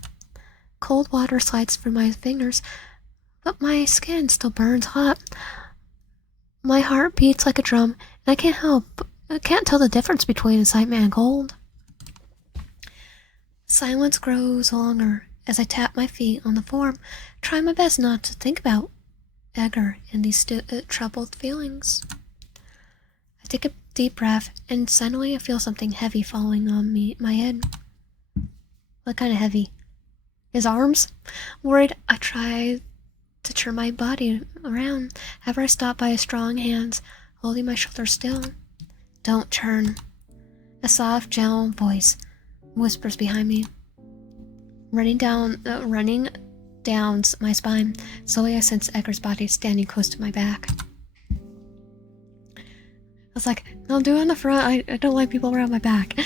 Cold water slides through my fingers, but my skin still burns hot. My heart beats like a drum, and I can't tell the difference between excitement and cold. Silence grows longer as I tap my feet on the floor, trying my best not to think about Edgar and these troubled feelings. I take a deep breath, and suddenly I feel something heavy falling on my head. What kind of heavy? His arms? Worried, I try to turn my body around. However, I stop by his strong hands, holding my shoulders still. Don't turn. A soft, gentle voice whispers behind me, running down my spine. Slowly I sense Edgar's body standing close to my back. I was like, I'll do it on the front. I don't like people around my back.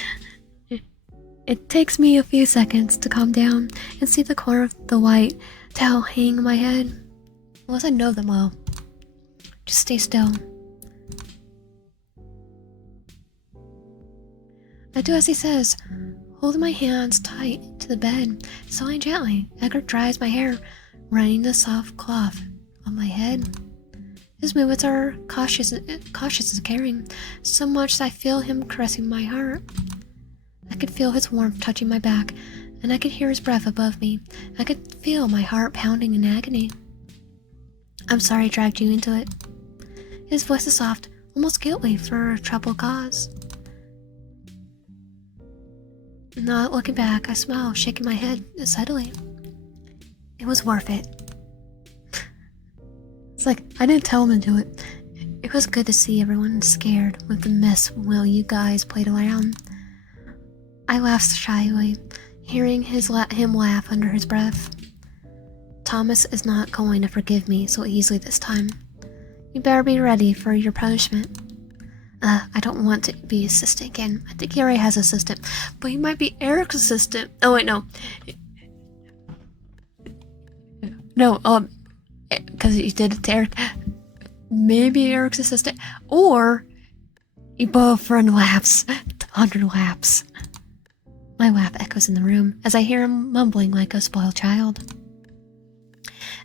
It takes me a few seconds to calm down and see the corner of the white towel hanging on my head. Unless I know them well. Just stay still. I do as he says, holding my hands tight to the bed, swaying gently. Edgar dries my hair, running the soft cloth on my head. His movements are cautious and caring, so much that I feel him caressing my heart. I could feel his warmth touching my back, and I could hear his breath above me. I could feel my heart pounding in agony. I'm sorry I dragged you into it. His voice is soft, almost guilty for a troubled cause. Not looking back, I smile, shaking my head subtly. It was worth it. It's like, I didn't tell him to do it. It was good to see everyone scared with the mess while you guys played around. I laughed shyly, hearing him laugh under his breath. Thomas is not going to forgive me so easily this time. You better be ready for your punishment. I don't want to be assistant again. I think he already has assistant, but he might be Eric's assistant. Oh wait, no. No, because he did it to Eric. Maybe Eric's assistant, or you both run laps, 100 laps. My laugh echoes in the room as I hear him mumbling like a spoiled child.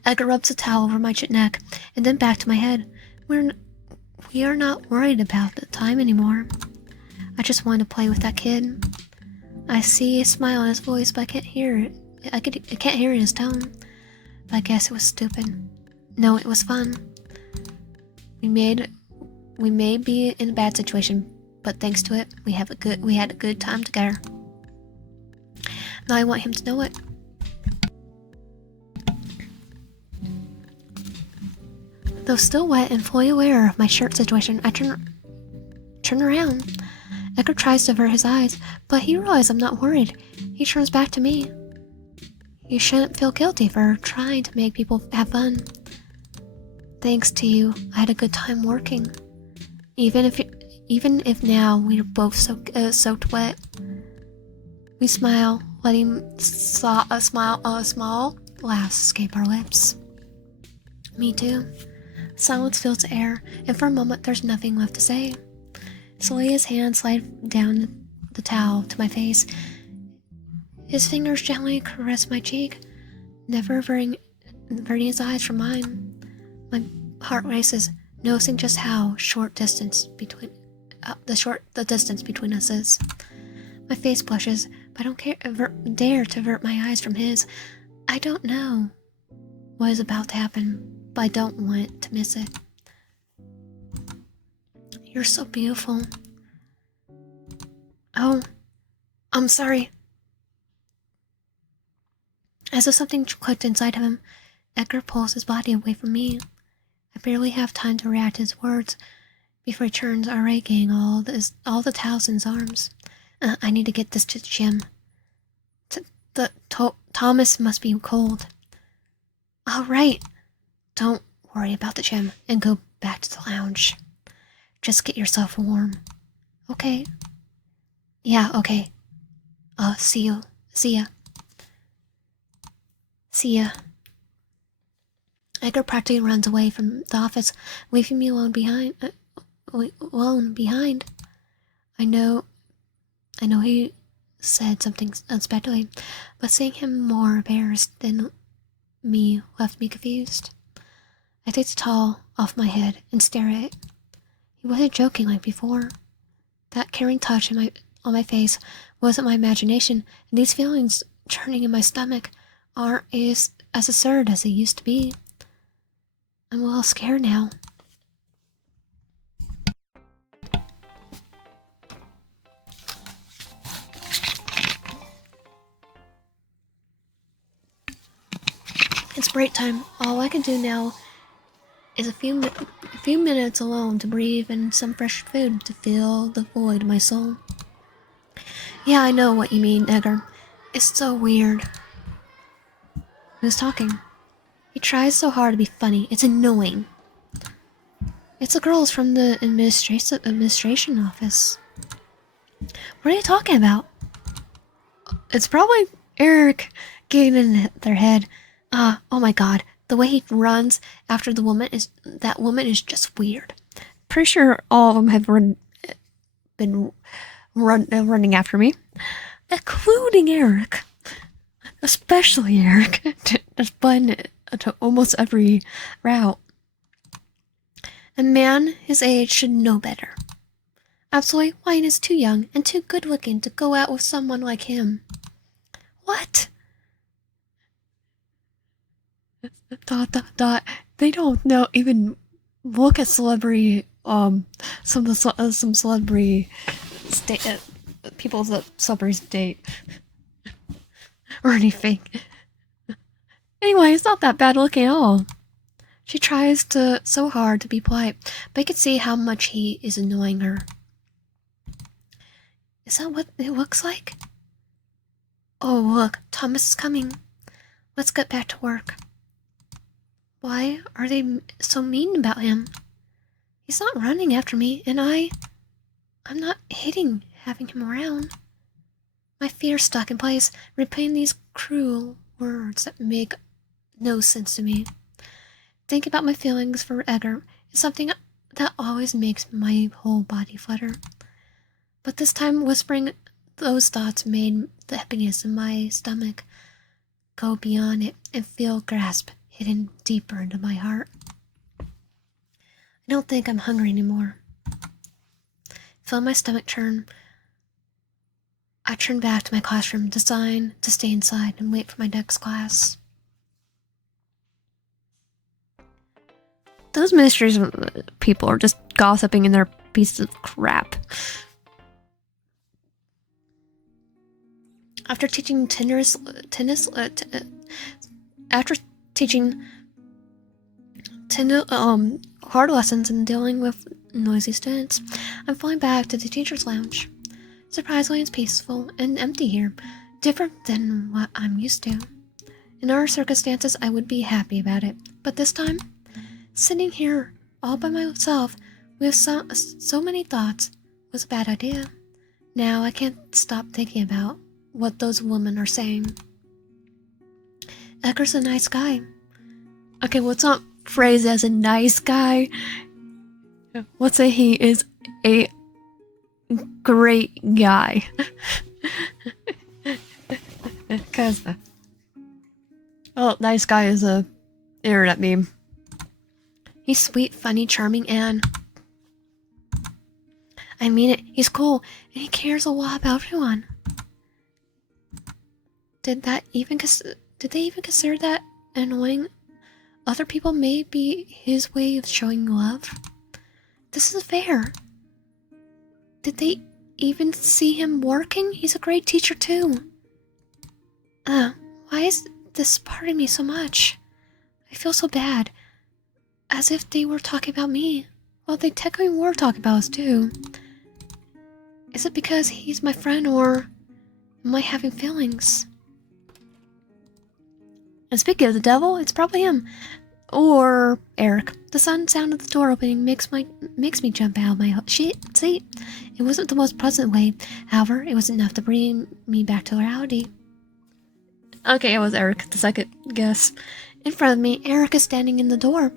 Edgar rubs a towel over my neck and then back to my head. We are not worried about the time anymore. I just want to play with that kid. I see a smile in his voice, but I can't hear it. I can't hear it in his tone. But I guess it was stupid. No, it was fun. We may be in a bad situation, but thanks to it, we had a good time together. Now I want him to know it. Though still wet and fully aware of my shirt situation, I turn around. Edgar tries to avert his eyes, but he realizes I'm not worried. He turns back to me. You shouldn't feel guilty for trying to make people have fun. Thanks to you, I had a good time working. Even if now we are both soaked wet. We smile, letting a small laugh escape our lips. Me too. Silence fills the air, and for a moment there's nothing left to say. Slowly his hand slides down the towel to my face. His fingers gently caress my cheek, never averting his eyes from mine. My heart races, noticing just how short distance between the distance between us is. My face blushes, but I don't dare to avert my eyes from his. I don't know what is about to happen, but I don't want to miss it. You're so beautiful. Oh, I'm sorry. As if something clicked inside of him, Edgar pulls his body away from me. I barely have time to react to his words before he turns our right gang all the towels in his arms. I need to get this to the gym. Thomas must be cold. All right. Don't worry about the gym and go back to the lounge. Just get yourself warm. Okay. Yeah, okay. See you. See ya. See ya. Edgar practically runs away from the office, leaving me alone behind. I know he said something unexpectedly, but seeing him more embarrassed than me left me confused. I take the towel off my head and stare at it. He wasn't joking like before. That caring touch on my face wasn't my imagination, and these feelings churning in my stomach aren't as absurd as they used to be. I'm a little scared now. It's break time. All I can do now is a few minutes alone to breathe and some fresh food to fill the void in my soul. Yeah, I know what you mean, Edgar. It's so weird. Who's talking? He tries so hard to be funny. It's annoying. It's the girls from the administration office. What are you talking about? It's probably Eric getting in their head. Oh my god. The way he runs after that woman is just weird. Pretty sure all of them have been running after me. Including Eric. Especially Eric. Just been to almost every route. A man his age should know better. Absolutely, Wayne is too young and too good looking to go out with someone like him. What? They don't know even look at celebrity some celebrity people that celebrities date or anything. Anyway, it's not that bad looking at all. She tries so hard to be polite, but I can see how much he is annoying her. Is that what it looks like? Oh, look, Thomas is coming. Let's get back to work. Why are they so mean about him? He's not running after me, and I'm not having him around. My fear stuck in place, repeating these cruel words that make no sense to me. Thinking about my feelings for Edgar is something that always makes my whole body flutter. But this time, whispering those thoughts made the happiness in my stomach go beyond it and feel grasp hidden deeper into my heart. I don't think I'm hungry anymore. Feel my stomach turn. I turn back to my classroom, designed to stay inside and wait for my next class. Those ministries people are just gossiping in their pieces of crap. After teaching hard lessons and dealing with noisy students, I'm flying back to the teacher's lounge. Surprisingly, it's peaceful and empty here, different than what I'm used to. In our circumstances, I would be happy about it, but this time, sitting here all by myself with so many thoughts was a bad idea. Now I can't stop thinking about what those women are saying. Edgar's a nice guy. Okay, what's not phrased as a nice guy? Let's say he is a great guy. Because, nice guy is a internet meme. He's sweet, funny, charming, and I mean it, he's cool, and he cares a lot about everyone. Did they even consider that annoying other people may be his way of showing love? This is fair. Did they even see him working? He's a great teacher too. Why is this bothering me so much? I feel so bad. As if they were talking about me. Well, they technically were talking about us too. Is it because he's my friend, or am I having feelings? And speaking of the devil, it's probably him. Or Eric. The sudden sound of the door opening makes me jump out of my seat. It wasn't the most pleasant way. However, it was enough to bring me back to reality. Okay, it was Eric, the second guess. In front of me, Eric is standing in the door.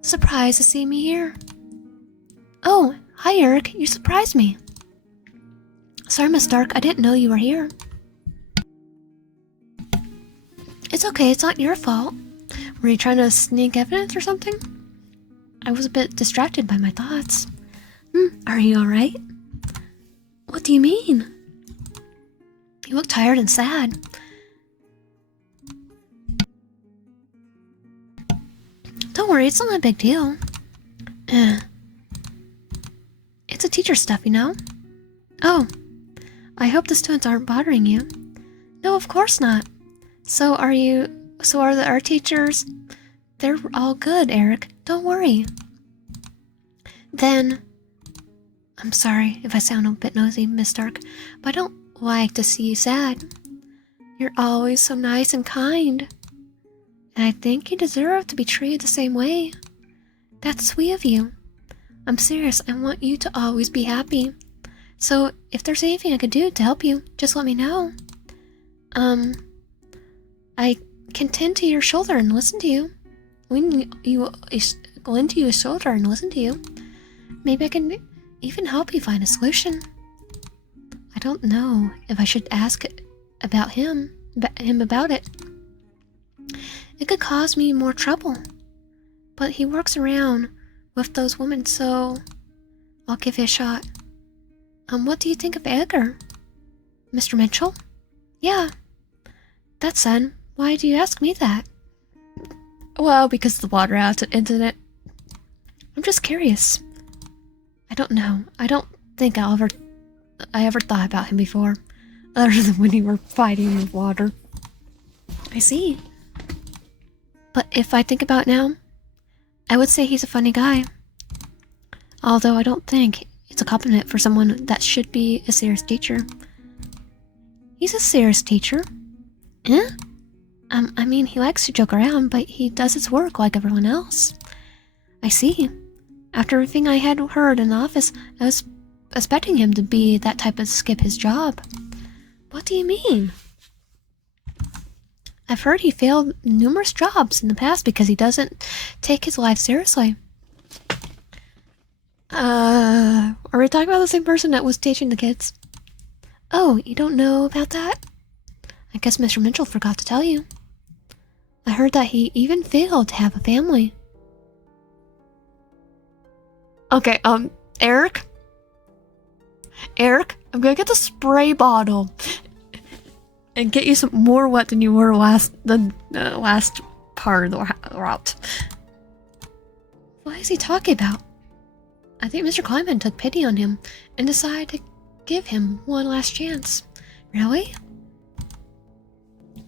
Surprised to see me here. Oh, hi Eric, you surprised me. Sorry, Miss Stark, I didn't know you were here. It's okay, it's not your fault. Were you trying to sneak evidence or something? I was a bit distracted by my thoughts. Are you alright? What do you mean? You look tired and sad. Don't worry, it's not a big deal. It's a teacher stuff, you know? Oh, I hope the students aren't bothering you. No, of course not. So are the art teachers? They're all good, Eric. Don't worry. Then, I'm sorry if I sound a bit nosy, Miss Stark, but I don't like to see you sad. You're always so nice and kind. And I think you deserve to be treated the same way. That's sweet of you. I'm serious, I want you to always be happy. So, if there's anything I could do to help you, just let me know. I can tend to your shoulder and listen to you. Lean to your shoulder and listen to you. Maybe I can even help you find a solution. I don't know if I should ask about him about it. It could cause me more trouble. But he works around with those women, so I'll give it a shot. What do you think of Edgar? Mr. Mitchell? Yeah. That son. Why do you ask me that? Well, because the water incident. I'm just curious. I don't know. I don't think I ever thought about him before. Other than when you were fighting with water. I see. But if I think about it now, I would say he's a funny guy. Although I don't think it's a compliment for someone that should be a serious teacher. He's a serious teacher. Eh? I mean, he likes to joke around, but he does his work like everyone else. I see. After everything I had heard in the office, I was expecting him to be that type of skip his job. What do you mean? I've heard he failed numerous jobs in the past because he doesn't take his life seriously. Are we talking about the same person that was teaching the kids? Oh, you don't know about that? I guess Mr. Mitchell forgot to tell you. I heard that he even failed to have a family. Okay, Eric? Eric, I'm gonna get the spray bottle and get you some more wet than you were last part of the route. What is he talking about? I think Mr. Kleiman took pity on him and decided to give him one last chance. Really?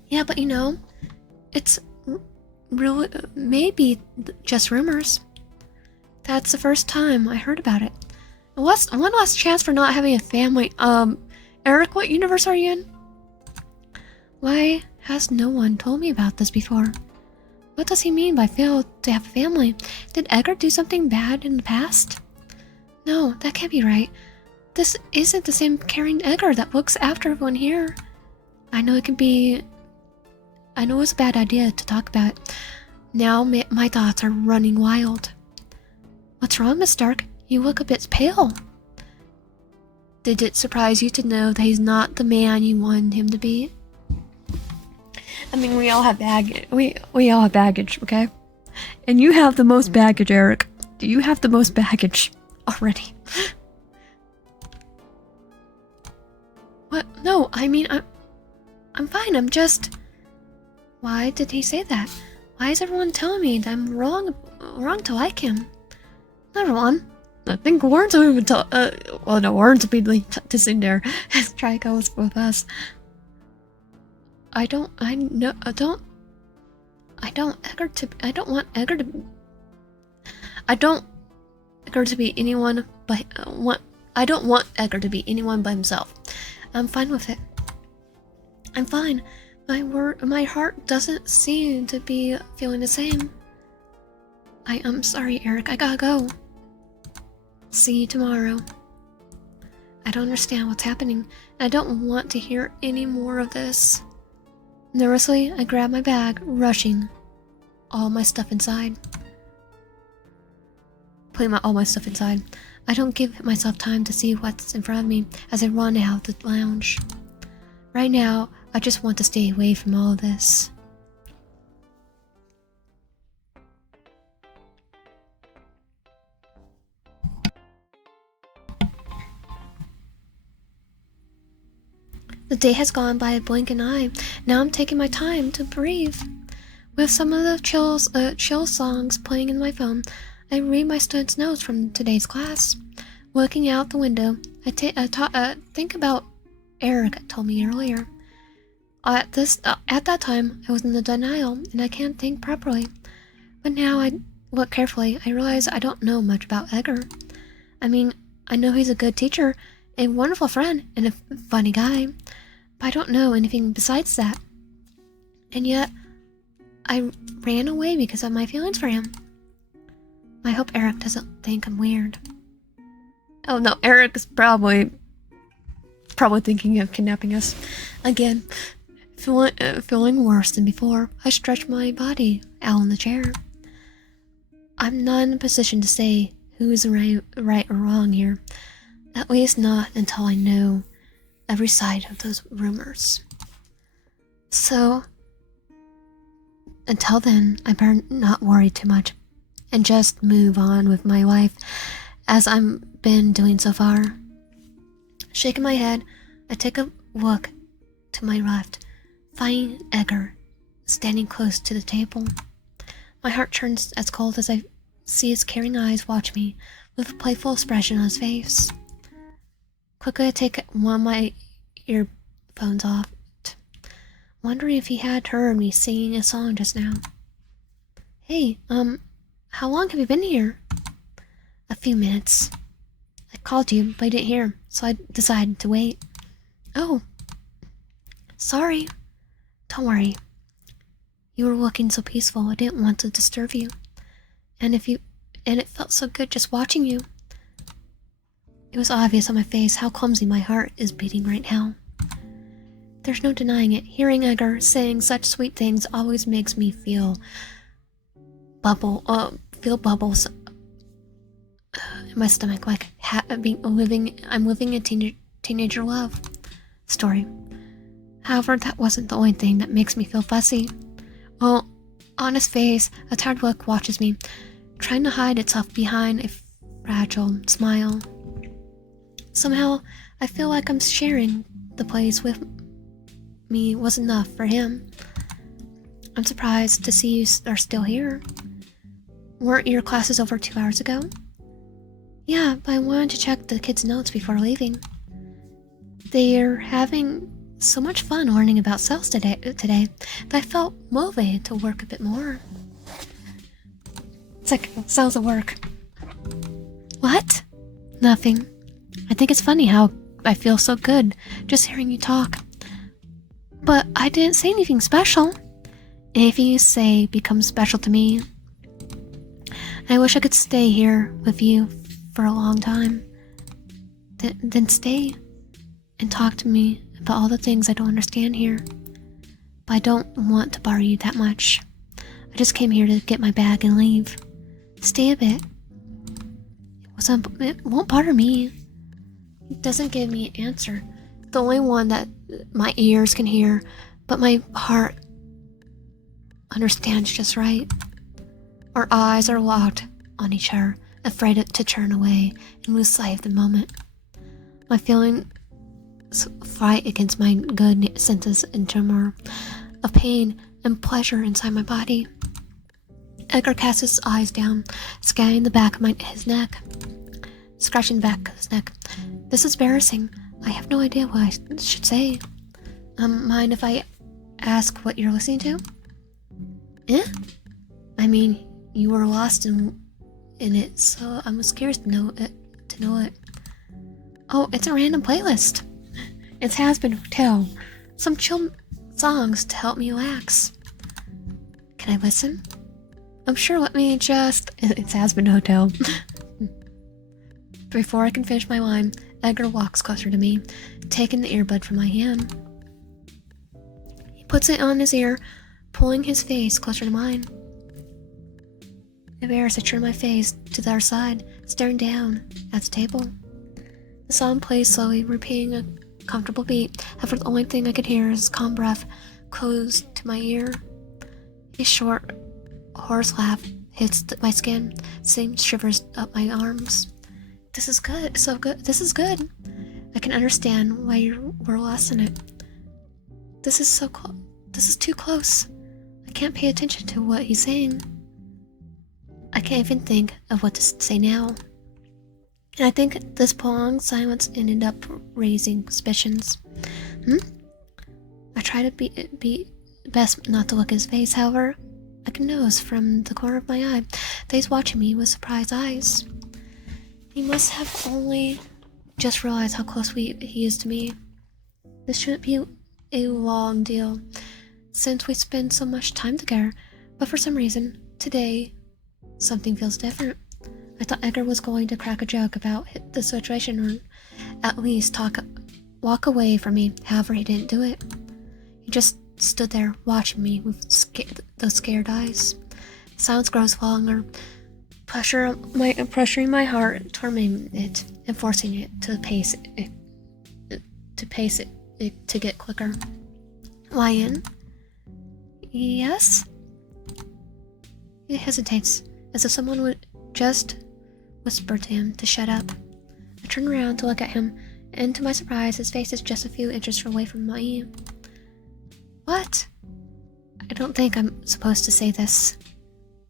Yeah, but you know, it's really maybe just rumors. That's the first time I heard about it. One last chance for not having a family. Eric, what universe are you in? Why has no one told me about this before? What does he mean by failed to have a family? Did Edgar do something bad in the past? No, that can't be right. This isn't the same caring Edgar that looks after everyone here. I know it's a bad idea to talk about it. Now my thoughts are running wild. What's wrong, Miss Stark? You look a bit pale. Did it surprise you to know that he's not the man you wanted him to be? I mean, we all have baggage. We all have baggage, okay? And you have the most baggage, Eric. Do you have the most baggage already? What? No, I mean, I'm fine. I'm just... Why did he say that? Why is everyone telling me that I'm wrong to like him? Not everyone. I think Warren's even well, no, Warren's immediately to sit there and try to go with us. I don't want Edgar to I don't Edgar to be anyone but I don't want Edgar to be anyone but himself. I'm fine with it. I'm fine. My heart doesn't seem to be feeling the same. I'm sorry, Eric. I gotta go. See you tomorrow. I don't understand what's happening. I don't want to hear any more of this. Nervously, I grab my bag, rushing all my stuff inside. Putting all my stuff inside. I don't give myself time to see what's in front of me as I run out the lounge. Right now, I just want to stay away from all of this. The day has gone by a blink of an eye. Now I'm taking my time to breathe. With some of the chill songs playing in my phone, I read my students' notes from today's class. Looking out the window, I think about Eric told me earlier. At that time, I was in the denial, and I can't think properly. But now I look carefully, I realize I don't know much about Edgar. I mean, I know he's a good teacher, a wonderful friend, and a funny guy, but I don't know anything besides that. And yet, I ran away because of my feelings for him. I hope Eric doesn't think I'm weird. Oh no, Eric is probably thinking of kidnapping us. Again, feeling worse than before, I stretch my body out in the chair. I'm not in a position to say who is right or wrong here. At least not until I know every side of those rumors. So, until then, I better not worry too much and just move on with my life as I've been doing so far. Shaking my head, I take a look to my left, finding Edgar standing close to the table. My heart turns as cold as I see his caring eyes watch me with a playful expression on his face. Quickly I take one of my earphones off, wondering if he had heard me singing a song just now. Hey, how long have you been here? A few minutes. I called you, but I didn't hear, so I decided to wait. Oh, sorry. Don't worry. You were looking so peaceful, I didn't want to disturb you. And it felt so good just watching you. It was obvious on my face how clumsy my heart is beating right now. There's no denying it. Hearing Edgar saying such sweet things always makes me feel bubbles in my stomach, like I'm living a teenager love story. However, that wasn't the only thing that makes me feel fussy. Well, on his face, a tired look watches me, trying to hide itself behind a fragile smile. Somehow, I feel like I'm sharing the place with me was enough for him. I'm surprised to see you are still here. Weren't your classes over 2 hours ago? Yeah, but I wanted to check the kids' notes before leaving. They're having so much fun learning about cells today that I felt motivated to work a bit more. It's like cells at work. What? Nothing. I think it's funny how I feel so good just hearing you talk. But I didn't say anything special. Anything you say becomes special to me. I wish I could stay here with you for a long time. Then stay and talk to me about all the things I don't understand here. But I don't want to bother you that much. I just came here to get my bag and leave. Stay a bit. It won't bother me. It doesn't give me an answer. The only one that my ears can hear, but my heart understands just right. Our eyes are locked on each other, afraid to turn away and lose sight of the moment. My feelings fight against my good senses in turmoil of pain and pleasure inside my body. Edgar casts his eyes down, scanning the back of his neck, scratching the back of his neck. This is embarrassing. I have no idea what I should say. Mind if I ask what you're listening to? I mean, you were lost in in it, so I was curious to know it. Oh, it's a random playlist. It's Has Been Hotel. Some chill songs to help me relax. Can I listen? I'm sure, let me just... It's Has Been Hotel. Before I can finish my line, Edgar walks closer to me, taking the earbud from my hand. He puts it on his ear, pulling his face closer to mine. Embarrassed, I turn my face to the other side, staring down at the table. The song plays slowly, repeating a comfortable beat. However, the only thing I could hear is calm breath close to my ear. His short, hoarse laugh hits my skin, sends shivers up my arms. This is good, so good. This is good. I can understand why you were lost in it. This is so close. This is too close. I can't pay attention to what he's saying. I can't even think of what to say now. And I think this prolonged silence ended up raising suspicions. I try to be best not to look at his face, however, I can notice from the corner of my eye that he's watching me with surprised eyes. He must have only just realized how close he is to me. This shouldn't be a long deal, since we spend so much time together, but for some reason, today, something feels different. I thought Edgar was going to crack a joke about the situation, or at least walk away from me. However, he didn't do it. He just stood there watching me with those scared eyes. Silence grows longer, pressuring my heart, tormenting it, and forcing it to pace it to get quicker. Lion? Yes? He hesitates, as if someone would just whisper to him to shut up. I turn around to look at him, and to my surprise, his face is just a few inches away from mine. What? I don't think I'm supposed to say this.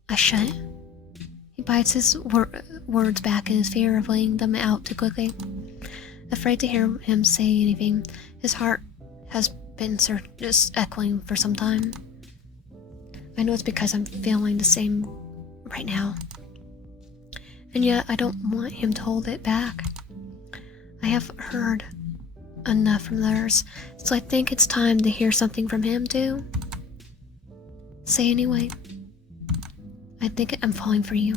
I shouldn't. He bites his words back in his fear of laying them out too quickly. Afraid to hear him say anything, his heart has been just echoing for some time. I know it's because I'm feeling the same right now. And yet I don't want him to hold it back. I have heard enough from others, so I think it's time to hear something from him too. Say anyway. I think I'm falling for you.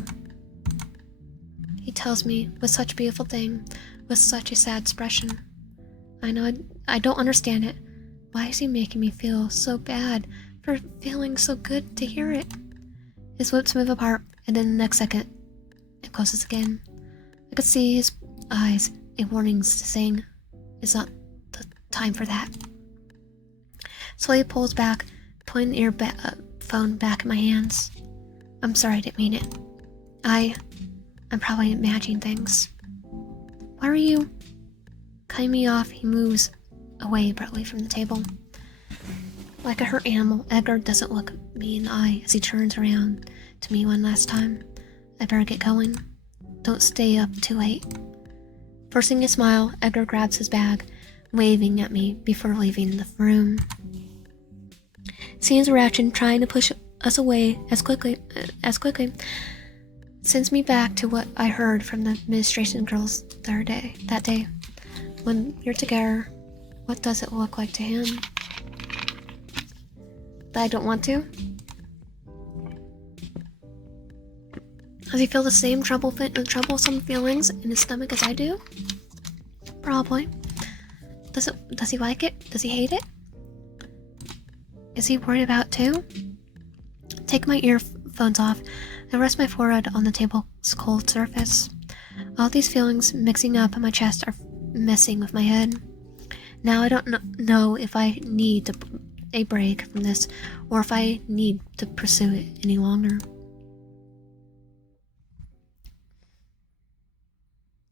He tells me with such a beautiful thing, with such a sad expression. I know I don't understand it. Why is he making me feel so bad for feeling so good to hear it? His lips move apart, and then the next second, it closes again. I could see his eyes, a warning saying, "It's not the time for that." So he pulls back, putting the earphone back in my hands. I'm sorry, I didn't mean it. I'm probably imagining things. Why are you cutting me off? He moves away abruptly from the table. Like a hurt animal, Edgar doesn't look me in the eye as he turns around to me one last time. I better get going. Don't stay up too late. Forcing a smile, Edgar grabs his bag, waving at me before leaving the room. Seeing his reaction, trying to push us away as quickly, sends me back to what I heard from the administration girls that day. When you're together, what does it look like to him? That I don't want to? Does he feel the same troublesome feelings in his stomach as I do? Probably. Does he like it? Does he hate it? Is he worried about it too? Take my earphones off and rest my forehead on the table's cold surface. All these feelings mixing up in my chest are messing with my head. Now I don't know if I need a break from this or if I need to pursue it any longer.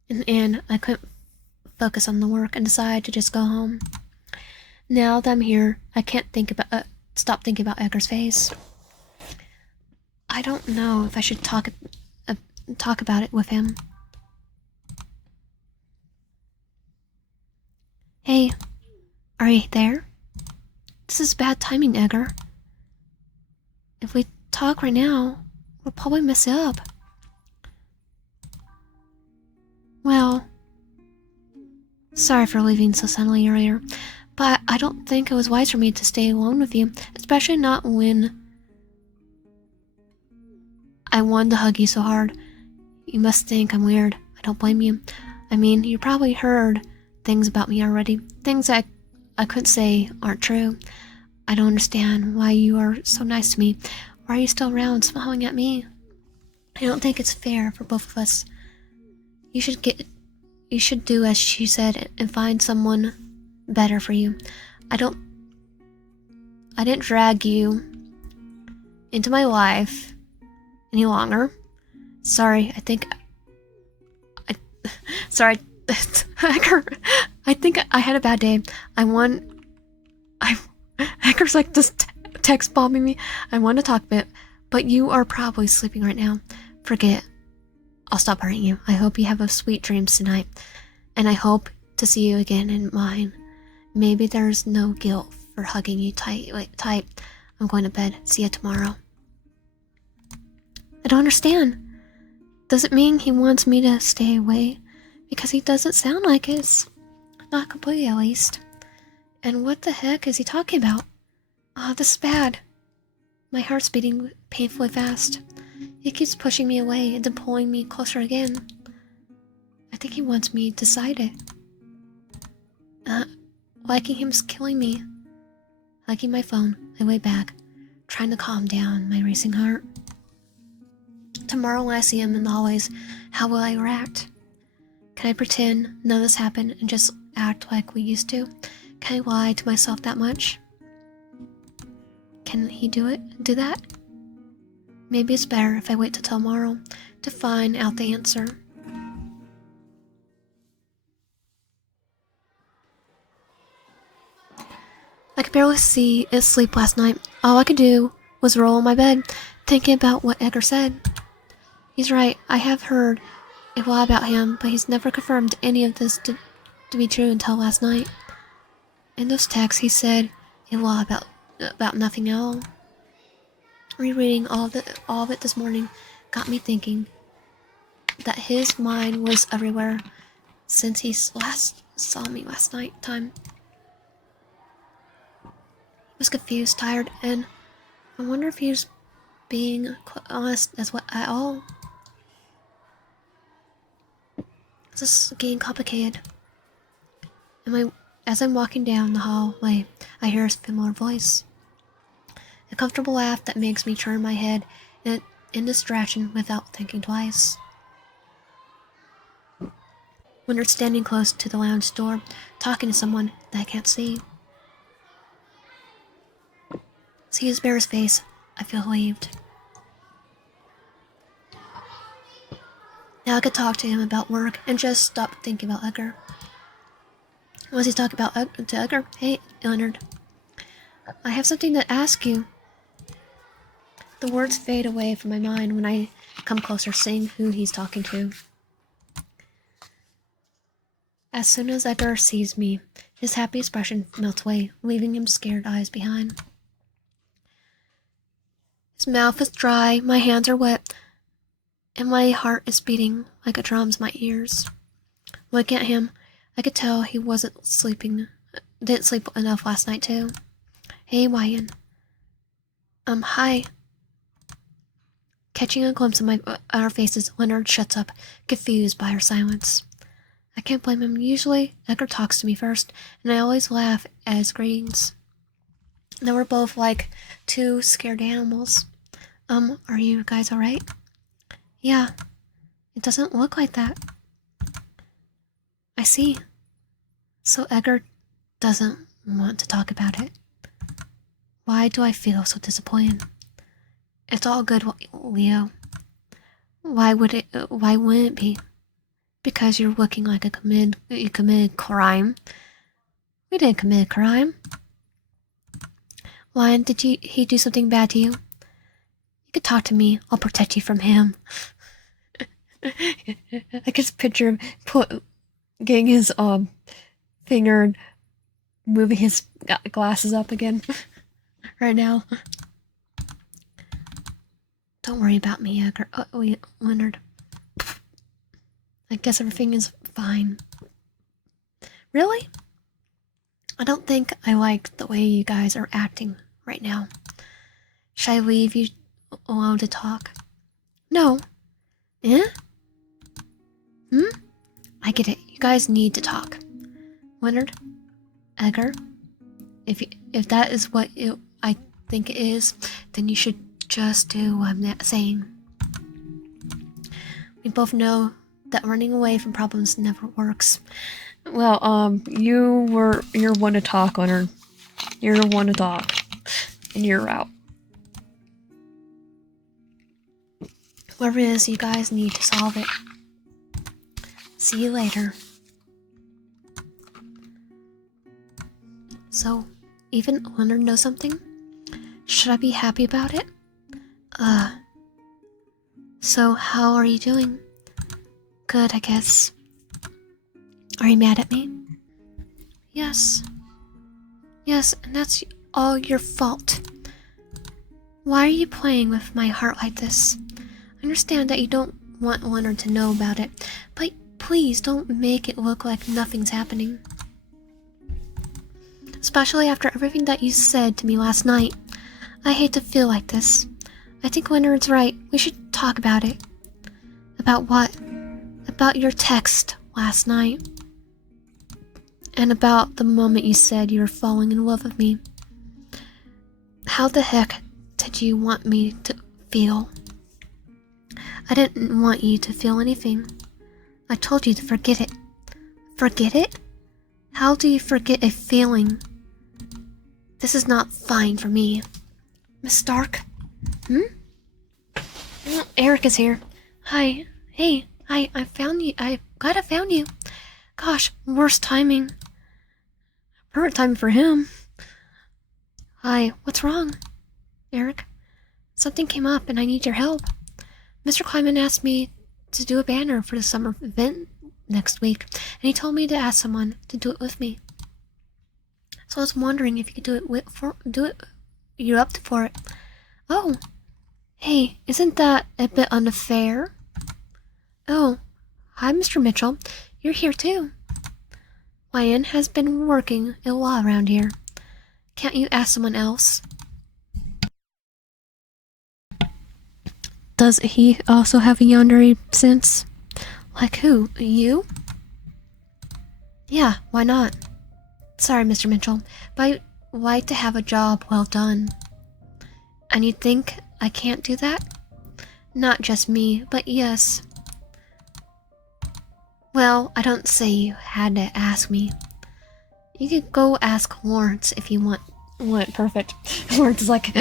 In the end, I couldn't focus on the work and decided to just go home. Now that I'm here, I can't stop thinking about Edgar's face. I don't know if I should talk about it with him. Hey, are you there? This is bad timing, Edgar. If we talk right now, we'll probably mess it up. Well, sorry for leaving so suddenly earlier, but I don't think it was wise for me to stay alone with you, especially not when I wanted to hug you so hard. You must think I'm weird. I don't blame you. I mean, you probably heard things about me already. Things I couldn't say aren't true. I don't understand why you are so nice to me. Why are you still around smiling at me? I don't think it's fair for both of us. You should do as she said and find someone better for you. I didn't drag you into my life any longer. Sorry, sorry, Edgar, I think I had a bad day. Edgar's like just text bombing me. I want to talk a bit, but you are probably sleeping right now. Forget. I'll stop hurting you. I hope you have a sweet dreams tonight, and I hope to see you again in mine. Maybe there's no guilt for hugging you tight. I'm going to bed. See you tomorrow. I don't understand. Does it mean he wants me to stay away? Because he doesn't sound like it. Not completely, at least. And what the heck is he talking about? Oh, this is bad. My heart's beating painfully fast. He keeps pushing me away and then pulling me closer again. I think he wants me decided. Liking him's killing me. Liking my phone, I lay back, trying to calm down my racing heart. Tomorrow when I see him in the hallways, how will I react? Can I pretend none of this happened and just act like we used to? Can I lie to myself that much? Can he do that? Maybe it's better if I wait till tomorrow to find out the answer. I could barely sleep last night. All I could do was roll in my bed, thinking about what Edgar said. He's right, I have heard a lot about him, but he's never confirmed any of this to be true until last night. In those texts, he said a lot about nothing at all. Rereading all of it this morning got me thinking that his mind was everywhere since he last saw me last night. He was confused, tired, and I wonder if he was being honest at all. This is getting complicated. As I'm walking down the hallway, I hear a familiar voice. A comfortable laugh that makes me turn my head in this direction without thinking twice. When they're standing close to the lounge door, talking to someone that I can't see. See his bear's face, I feel relieved. Now I could talk to him about work and just stop thinking about Edgar. Was he talking about to Edgar? Hey, Leonard. I have something to ask you. The words fade away from my mind when I come closer, seeing who he's talking to. As soon as Edgar sees me, his happy expression melts away, leaving him scared eyes behind. His mouth is dry, my hands are wet, and my heart is beating like it drums my ears. Looking at him, I could tell he didn't sleep enough last night too. Hey, Wyan. Hi. Catching a glimpse of our faces, Leonard shuts up, confused by our silence. I can't blame him. Usually, Edgar talks to me first, and I always laugh at his greetings. Now we're both like two scared animals. Are you guys alright? Yeah. It doesn't look like that. I see. So Edgar doesn't want to talk about it. Why do I feel so disappointed? It's all good, Leo. Why wouldn't it be? Because you're looking like you committed crime. We didn't commit a crime. Lion, did he do something bad to you? You could talk to me. I'll protect you from him. I can just picture him getting his finger and moving his glasses up again right now. Don't worry about me, Edgar. Leonard. I guess everything is fine. Really? I don't think I like the way you guys are acting right now. Should I leave you alone to talk? No. Eh? I get it. You guys need to talk. Leonard? Edgar? If that is what I think it is, then you should just do what I'm saying. We both know that running away from problems never works. Well, you're one to talk, Leonard. You're one to talk. And you're out. Whatever it is, you guys need to solve it. See you later. So, even Leonard knows something? Should I be happy about it? So how are you doing? Good, I guess. Are you mad at me? Yes. Yes, and that's all your fault. Why are you playing with my heart like this? I understand that you don't want Leonard to know about it, but please don't make it look like nothing's happening. Especially after everything that you said to me last night. I hate to feel like this. I think Leonard's right. We should talk about it. About what? About your text last night. And about the moment you said you were falling in love with me. How the heck did you want me to feel? I didn't want you to feel anything. I told you to forget it. Forget it? How do you forget a feeling? This is not fine for me. Miss Stark? Oh, Eric is here. Hi. Hey, I found you. I'm glad I found you. Gosh, worst timing. Perfect timing for him. Hi, what's wrong? Eric? Something came up and I need your help. Mr. Kleiman asked me to do a banner for the summer event next week, and he told me to ask someone to do it with me. So I was wondering if you could do it. You're up for it. Oh, hey, isn't that a bit unfair? Oh, hi, Mr. Mitchell. You're here too. Ryan has been working a lot around here. Can't you ask someone else? Does he also have a Yandere sense? Like who? You? Yeah, why not? Sorry, Mr. Mitchell, but I'd like to have a job well done. And you think I can't do that? Not just me, but yes. Well, I don't say you had to ask me. You could go ask Lawrence if you want. What? Perfect. Lawrence is like...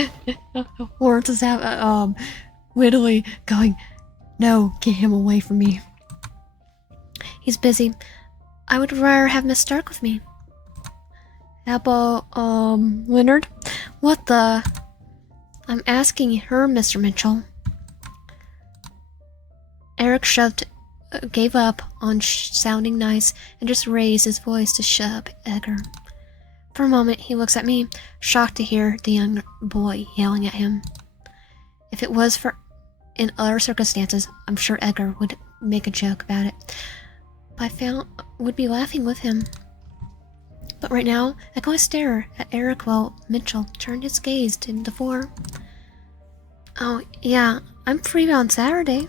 Lawrence is literally going, no, get him away from me. He's busy. I would rather have Miss Stark with me. How about, Leonard? What the? I'm asking her, Mr. Mitchell. Eric gave up on sounding nice and just raised his voice to shut up Edgar. For a moment, he looks at me, shocked to hear the young boy yelling at him. If it was in other circumstances, I'm sure Edgar would make a joke about it. But I would be laughing with him. But right now, I can only stare at Eric while Mitchell turned his gaze to the floor. Oh, yeah, I'm free on Saturday.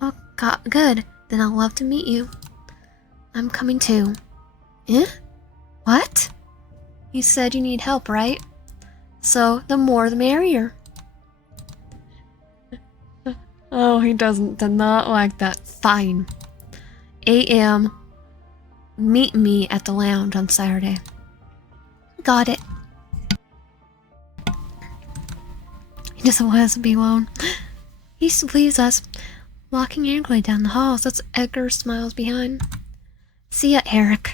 Oh, God, good. Then I'll love to meet you. I'm coming too. Eh? What? You said you need help, right? So, the more the merrier. Oh, he did not like that. Fine. 8 a.m. Meet me at the lounge on Saturday. Got it. He just wants to be alone. He leaves us, walking angrily down the halls as Edgar smiles behind. See ya, Eric.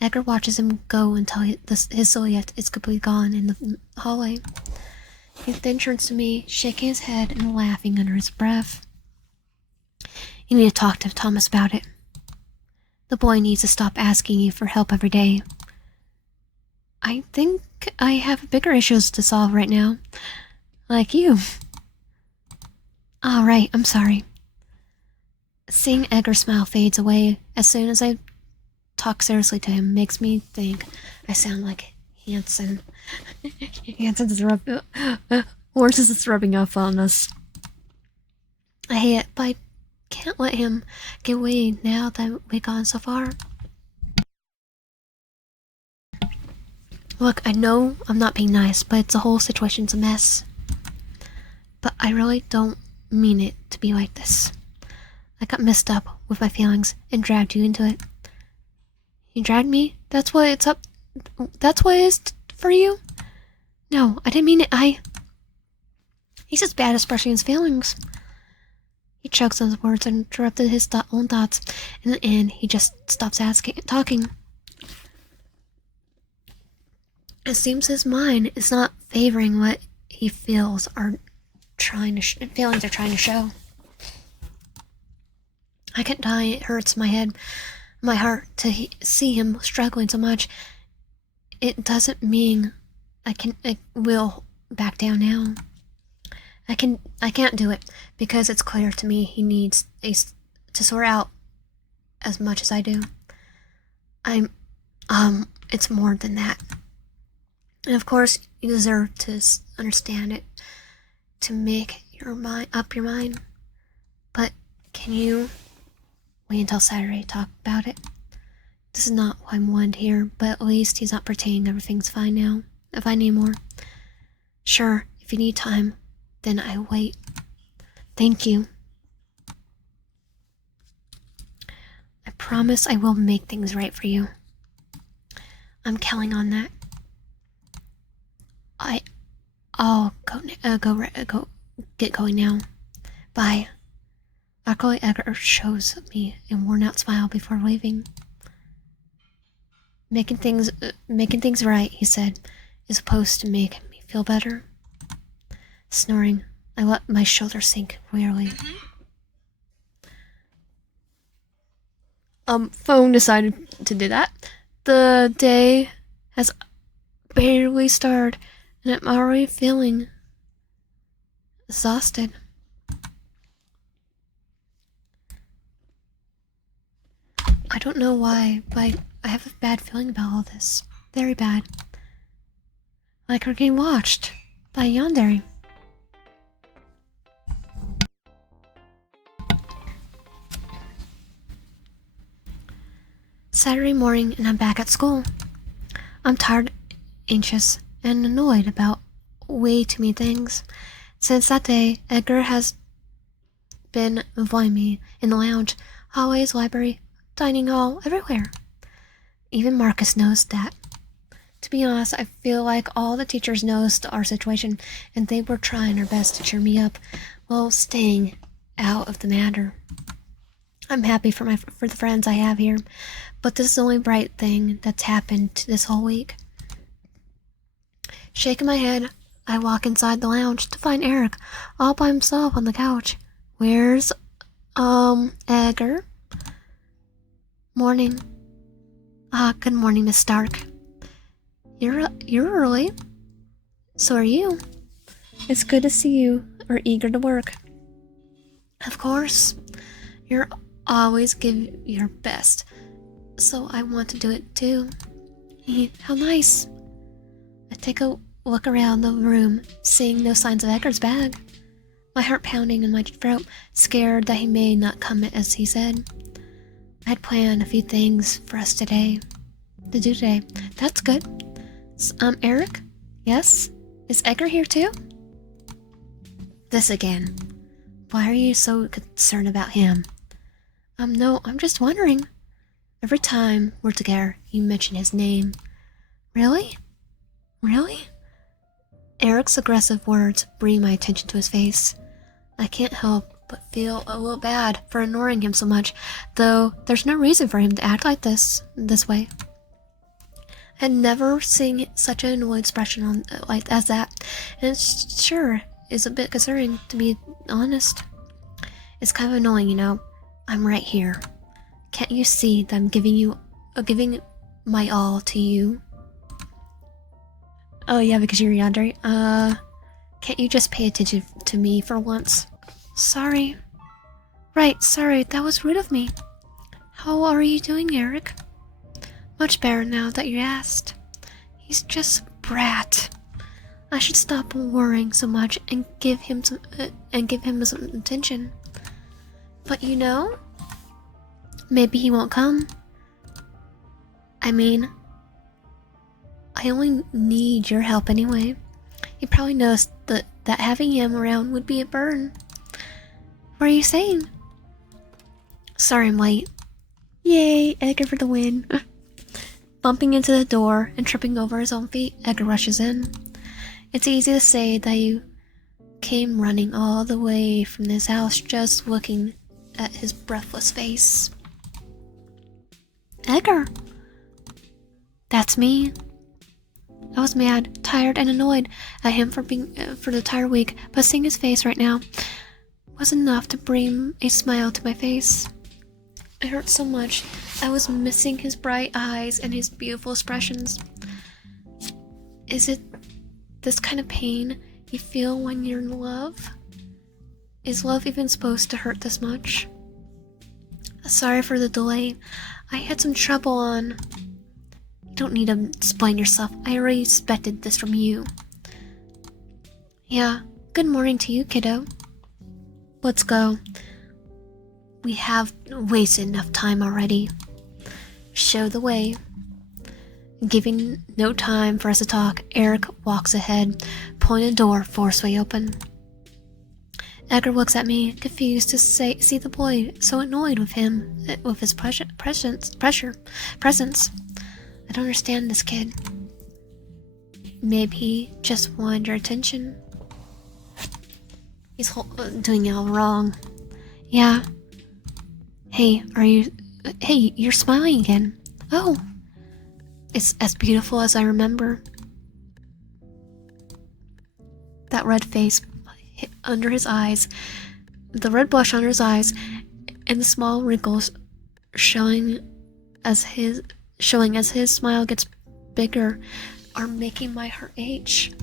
Edgar watches him go until his silhouette is completely gone in the hallway. He then turns to me, shaking his head and laughing under his breath. You need to talk to Thomas about it. The boy needs to stop asking you for help every day. I think I have bigger issues to solve right now. Like you. All right, I'm sorry. Seeing Edgar's smile fades away as soon as I talk seriously to him makes me think I sound like Hanson. Hanson is Horses is rubbing off on us. I hate it, but I can't let him get away now that we've gone so far. Look, I know I'm not being nice, but the whole situation's a mess. But I really don't mean it to be like this. I got messed up with my feelings and dragged you into it. You dragged me? That's what it's up. That's what it is for you? No, I didn't mean it. He's just bad at expressing his feelings. He chokes on his words and interrupted his own thoughts. In the end, he just stops talking. It seems his mind is not favoring what he feels are feelings are trying to show. I can't die. It hurts my heart to see him struggling so much. It doesn't mean I will back down now. I can't do it because it's clear to me he needs to sort out as much as I do. It's more than that. And of course, you deserve to understand it, to make up your mind. But can you wait until Saturday to talk about it? This is not what I'm wanted here, but at least he's not pretending everything's fine now. If I need more. Sure, if you need time, then I wait. Thank you. I promise I will make things right for you. I'm counting on that. I'll go get going now. Bye. Uncle Edgar shows me a worn-out smile before leaving. Making things right, he said, is supposed to make me feel better. Snoring, I let my shoulders sink wearily. Phone decided to do that. The day has barely started, and I'm already feeling exhausted. I don't know why, but I have a bad feeling about all this. Very bad. Like we're getting watched by Yandere. Saturday morning, and I'm back at school. I'm tired, anxious, and annoyed about way too many things. Since that day, Edgar has been avoiding me in the lounge, hallways, library, dining hall, everywhere. Even Marcus knows that. To be honest, I feel like all the teachers noticed our situation, and they were trying their best to cheer me up while staying out of the matter. I'm happy for the friends I have here, but this is the only bright thing that's happened this whole week. Shaking my head, I walk inside the lounge to find Eric all by himself on the couch. Where's, Edgar? Morning. Good morning, Miss Stark. You're early. So are you. It's good to see you are eager to work. Of course. You're always give your best. So I want to do it too. How nice. I take a look around the room, seeing no signs of Edgar's bag. My heart pounding in my throat, scared that he may not come as he said. I had planned a few things for us to do today. That's good. Eric? Yes? Is Edgar here too? This again. Why are you so concerned about him? No, I'm just wondering. Every time we're together, you mention his name. Really? Really? Eric's aggressive words bring my attention to his face. I can't help but feel a little bad for ignoring him so much, though there's no reason for him to act like this way. I had never seen such an annoyed expression as that, and it sure is a bit concerning, to be honest. It's kind of annoying, you know. I'm right here. Can't you see that I'm giving my all to you? Oh yeah, because you're Yandere. Can't you just pay attention to me for once? Sorry. Right, sorry, that was rude of me. How are you doing, Eric? Much better now that you asked. He's just a brat. I should stop worrying so much and give him some attention. But you know, maybe he won't come. I mean, I only need your help anyway. He probably knows that having him around would be a burden. What are you saying? Sorry I'm late. Yay, Edgar for the win. Bumping into the door and tripping over his own feet, Edgar rushes in. It's easy to say that you came running all the way from his house just looking at his breathless face. Edgar! That's me. I was mad, tired, and annoyed at him for the entire week, but seeing his face right now was enough to bring a smile to my face. It hurt so much. I was missing his bright eyes and his beautiful expressions. Is it this kind of pain you feel when you're in love? Is love even supposed to hurt this much? Sorry for the delay. I had some trouble on... You don't need to explain yourself. I already expected this from you. Yeah, good morning to you, kiddo. Let's go. We have wasted enough time already. Show the way. Giving no time for us to talk, Eric walks ahead, pulling the door forcefully open. Edgar looks at me, confused to see the boy so annoyed with him, with his presence. I don't understand this kid. Maybe he just wanted your attention. He's doing it all wrong. Yeah. Hey, you're smiling again. Oh. It's as beautiful as I remember. That red face under his eyes, the red blush under his eyes, and the small wrinkles showing as his smile gets bigger are making my heart ache.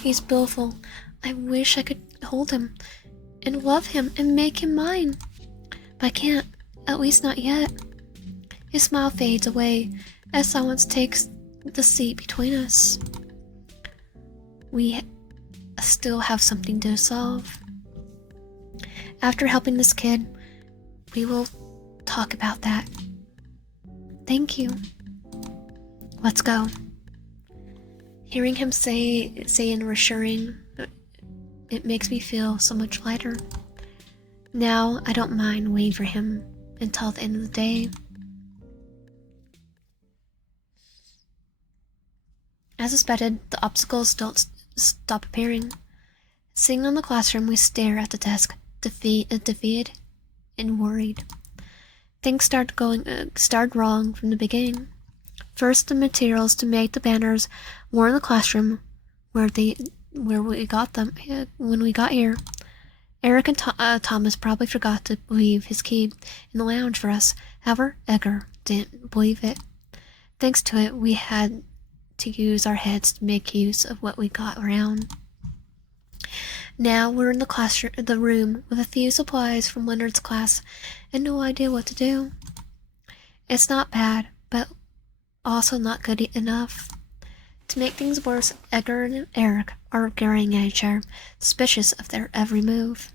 He's beautiful. I wish I could hold him and love him and make him mine. But I can't, at least not yet. His smile fades away as silence takes the seat between us. We still have something to solve. After helping this kid, we will talk about that. Thank you. Let's go. Hearing him say and reassuring, it makes me feel so much lighter. Now I don't mind waiting for him until the end of the day. As expected, the obstacles don't stop appearing. Sitting in the classroom, we stare at the desk, defeated and worried. Things started wrong from the beginning. First, the materials to make the banners were in the classroom, where we got them when we got here. Eric and Thomas probably forgot to leave his key in the lounge for us. However, Edgar didn't believe it. Thanks to it, we had to use our heads to make use of what we got around. Now we're in the room with a few supplies from Leonard's class and no idea what to do. It's not bad, but also not good enough. To make things worse, Edgar and Eric are glaring at each other, suspicious of their every move.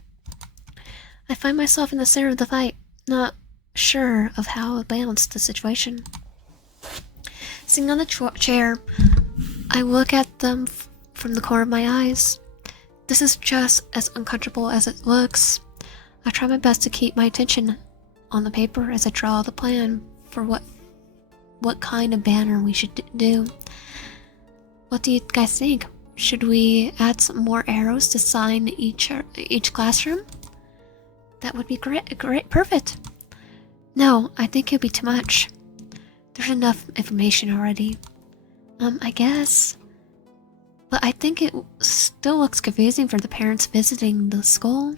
I find myself in the center of the fight, not sure of how to balance the situation. Sitting on the chair, I look at them from the corner of my eyes. This is just as uncomfortable as it looks. I try my best to keep my attention on the paper as I draw the plan for what kind of banner we should do. What do you guys think? Should we add some more arrows to sign each classroom? That would be great, perfect. No, I think it'd be too much. There's enough information already. I guess. But I think it still looks confusing for the parents visiting the school.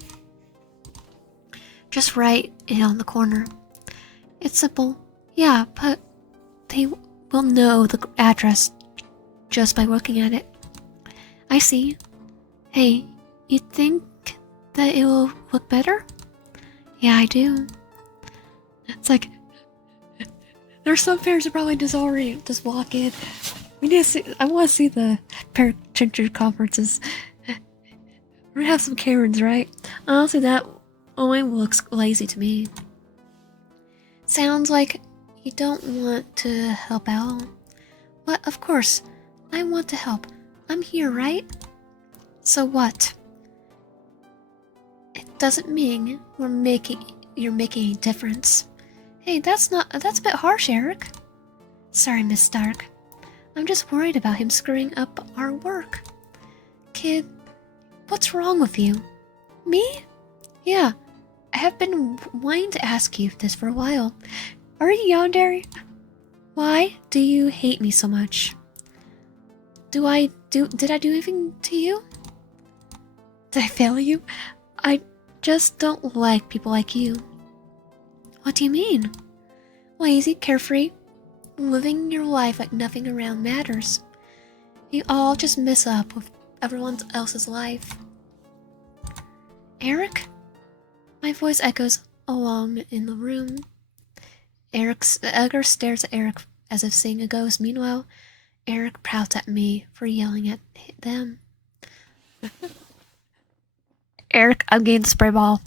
Just write it on the corner. It's simple. Yeah, but they will know the address just by looking at it. I see. Hey, you think that it will look better? Yeah, I do. It's like, there's some parents who probably just already just walk in. We need to see, I want to see the parent-teacher conferences. We're gonna have some Karens, right? Honestly, that only looks lazy to me. Sounds like you don't want to help out. But of course, I want to help. I'm here, right? So what? It doesn't mean you're making a difference. Hey, that's a bit harsh, Eric. Sorry, Miss Stark. I'm just worried about him screwing up our work. Kid, what's wrong with you? Me? Yeah, I have been wanting to ask you this for a while. Are you Yandere? Why do you hate me so much? Did I do anything to you? Did I fail you? I just don't like people like you. What do you mean? Lazy, carefree, living your life like nothing around matters. You all just mess up with everyone else's life. Eric? My voice echoes along in the room. Edgar stares at Eric as if seeing a ghost. Meanwhile, Eric pouts at me for yelling at them. Eric, I'm getting the spray ball.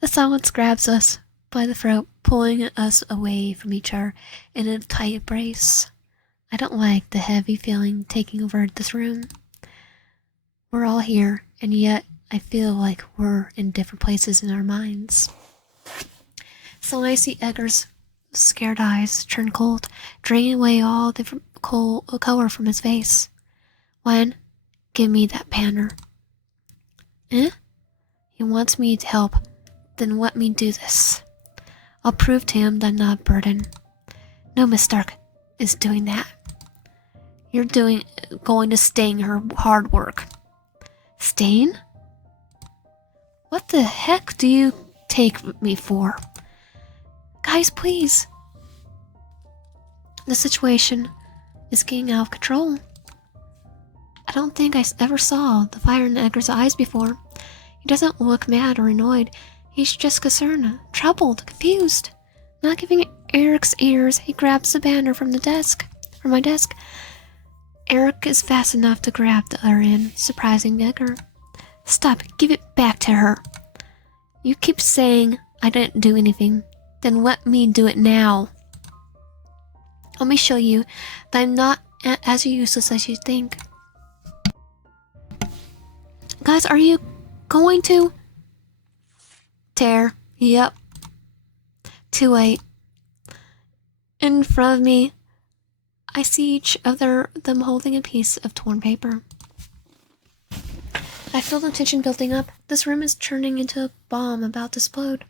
The silence grabs us by the throat, pulling us away from each other in a tight embrace. I don't like the heavy feeling taking over this room. We're all here, and yet I feel like we're in different places in our minds. So when I see Edgar's scared eyes turn cold, draining away all the color from his face. When? Give me that banner. Eh? He wants me to help. Then let me do this. I'll prove to him that I'm not a burden. No, Miss Stark is doing that. You're going to stain her hard work. Stain? What the heck do you take me for? Guys, please. The situation is getting out of control. I don't think I ever saw the fire in Edgar's eyes before. He doesn't look mad or annoyed. He's just concerned, troubled, confused. Not giving Eric's ears, he grabs the banner from my desk. Eric is fast enough to grab the other end, surprising Edgar. Stop, give it back to her. You keep saying I didn't do anything. Then let me do it now. Let me show you that I'm not as useless as you think. Guys, are you going to? Tear. Yep. Too late. In front of me, I see each of them holding a piece of torn paper. I feel the tension building up. This room is turning into a bomb about to explode.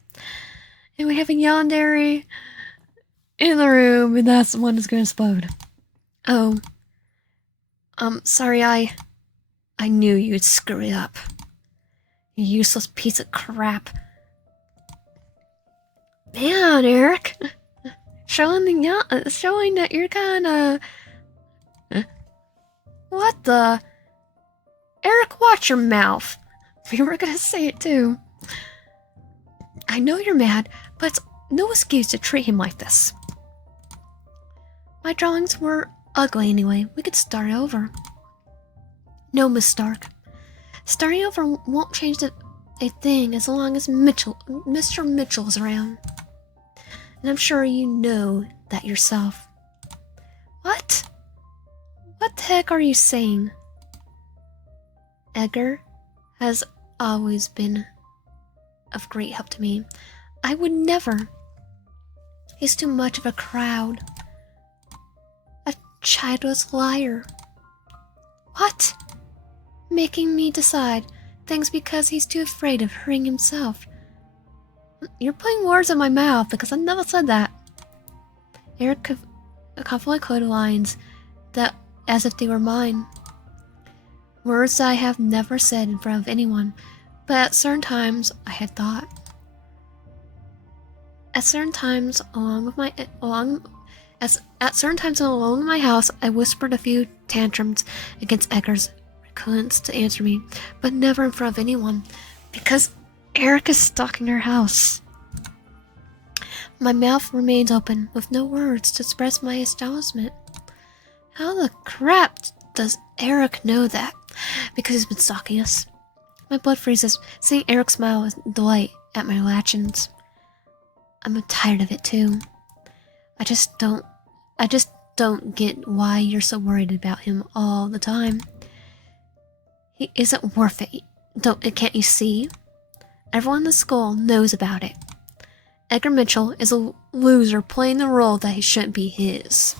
And we have a Yandere in the room, and that's the one that's gonna explode. Oh. Sorry, I knew you'd screw it up. You useless piece of crap. Man, Eric. Showing that you're kinda... What the... Eric, watch your mouth. We were gonna say it too. I know you're mad, but it's no excuse to treat him like this. My drawings were ugly anyway. We could start over. No, Miss Stark. Starting over won't change a thing as long as Mr. Mitchell is around. And I'm sure you know that yourself. What? What the heck are you saying? Edgar has always been of great help to me. I would never. He's too much of a crowd. A childless liar. What? Making me decide things because he's too afraid of hurting himself. You're putting words in my mouth because I never said that. Eric confidently quoted lines that as if they were mine. Words that I have never said in front of anyone, but at certain times I had thought. At certain times along my house, I whispered a few tantrums against Edgar's recurrence to answer me, but never in front of anyone, because Eric is stalking our house. My mouth remains open, with no words to express my astonishment. How the crap does Eric know that? Because he's been stalking us. My blood freezes, seeing Eric smile with delight at my actions. I'm tired of it too. I just don't get why you're so worried about him all the time. He isn't worth it. Can't you see? Everyone in the school knows about it. Edgar Mitchell is a loser playing the role that he shouldn't be his.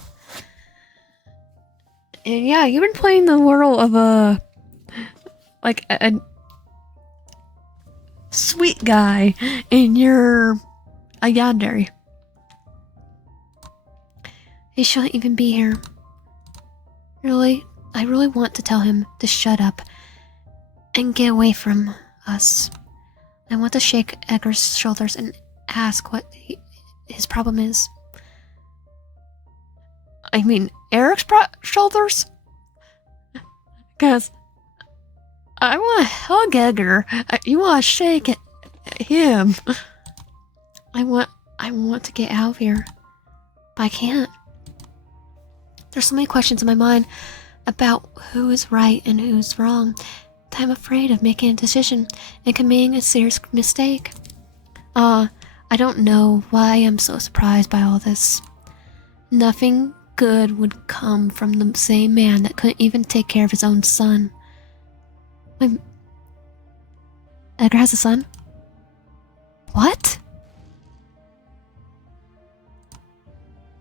And yeah, you've been playing the role of a sweet guy, and you're a Yandere. He shouldn't even be here. I really want to tell him to shut up and get away from us. I want to shake Edgar's shoulders and ask what his problem is. I mean, Eric's shoulders? Because I want to hug Edgar. You want to shake him. I want to get out of here. But I can't. There's so many questions in my mind about who is right and who's wrong that I'm afraid of making a decision and committing a serious mistake. I don't know why I'm so surprised by all this. Nothing good would come from the same man that couldn't even take care of his own son. Wait, Edgar has a son? What?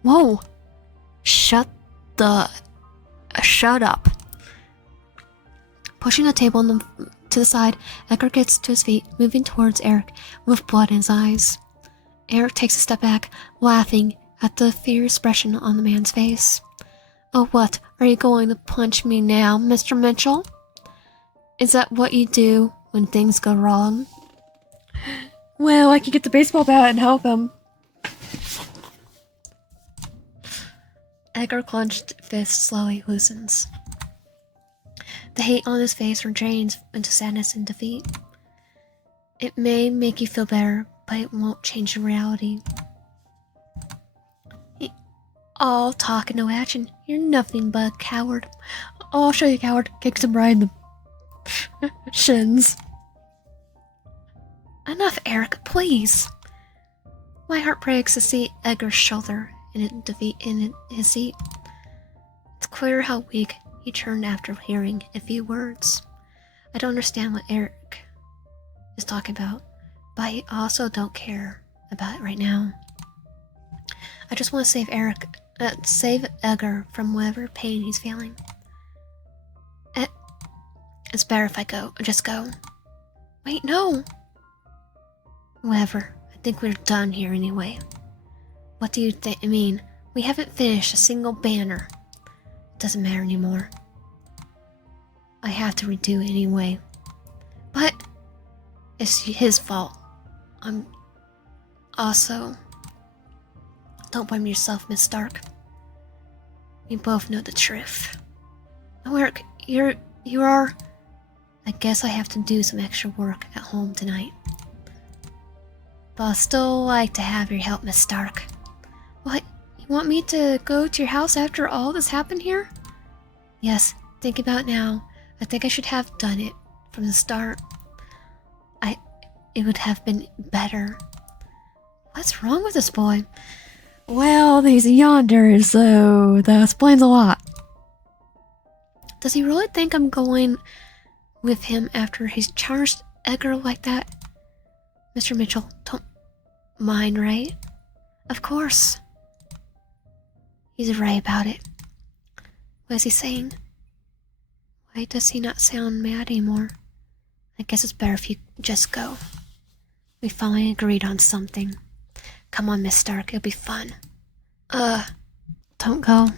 Whoa. Shut up. Pushing the table to the side, Edgar gets to his feet, moving towards Eric with blood in his eyes. Eric takes a step back, laughing at the fear expression on the man's face. Oh, what? Are you going to punch me now, Mr. Mitchell? Is that what you do when things go wrong? Well, I could get the baseball bat and help him. Edgar clenched fist slowly loosens. The hate on his face drains into sadness and defeat. It may make you feel better, but it won't change the reality. All talk and no action. You're nothing but a coward. Oh, I'll show you, coward. Kicks him right in the shins. Enough, Eric, please. My heart breaks to see Edgar's shoulder in his seat. It's clear how weak he turned after hearing a few words. I don't understand what Eric is talking about, but I also don't care about it right now. I just want to save Edgar from whatever pain he's feeling. It's better if I just go. Wait, no! Whatever, I think we're done here anyway. What do you mean? We haven't finished a single banner. It doesn't matter anymore. I have to redo it anyway. But it's his fault. I'm also... Don't blame yourself, Miss Stark. We both know the truth. Eric, you are... I guess I have to do some extra work at home tonight. But I'd still like to have your help, Miss Stark. What? You want me to go to your house after all this happened here? Yes, think about it now. I think I should have done it from the start. It would have been better. What's wrong with this boy? Well, he's yonder, so that explains a lot. Does he really think I'm going with him after he's charged Edgar like that? Mr. Mitchell, don't mind, right? Of course. He's right about it. What is he saying? Why does he not sound mad anymore? I guess it's better if you just go. We finally agreed on something. Come on, Miss Stark, it'll be fun. Don't go.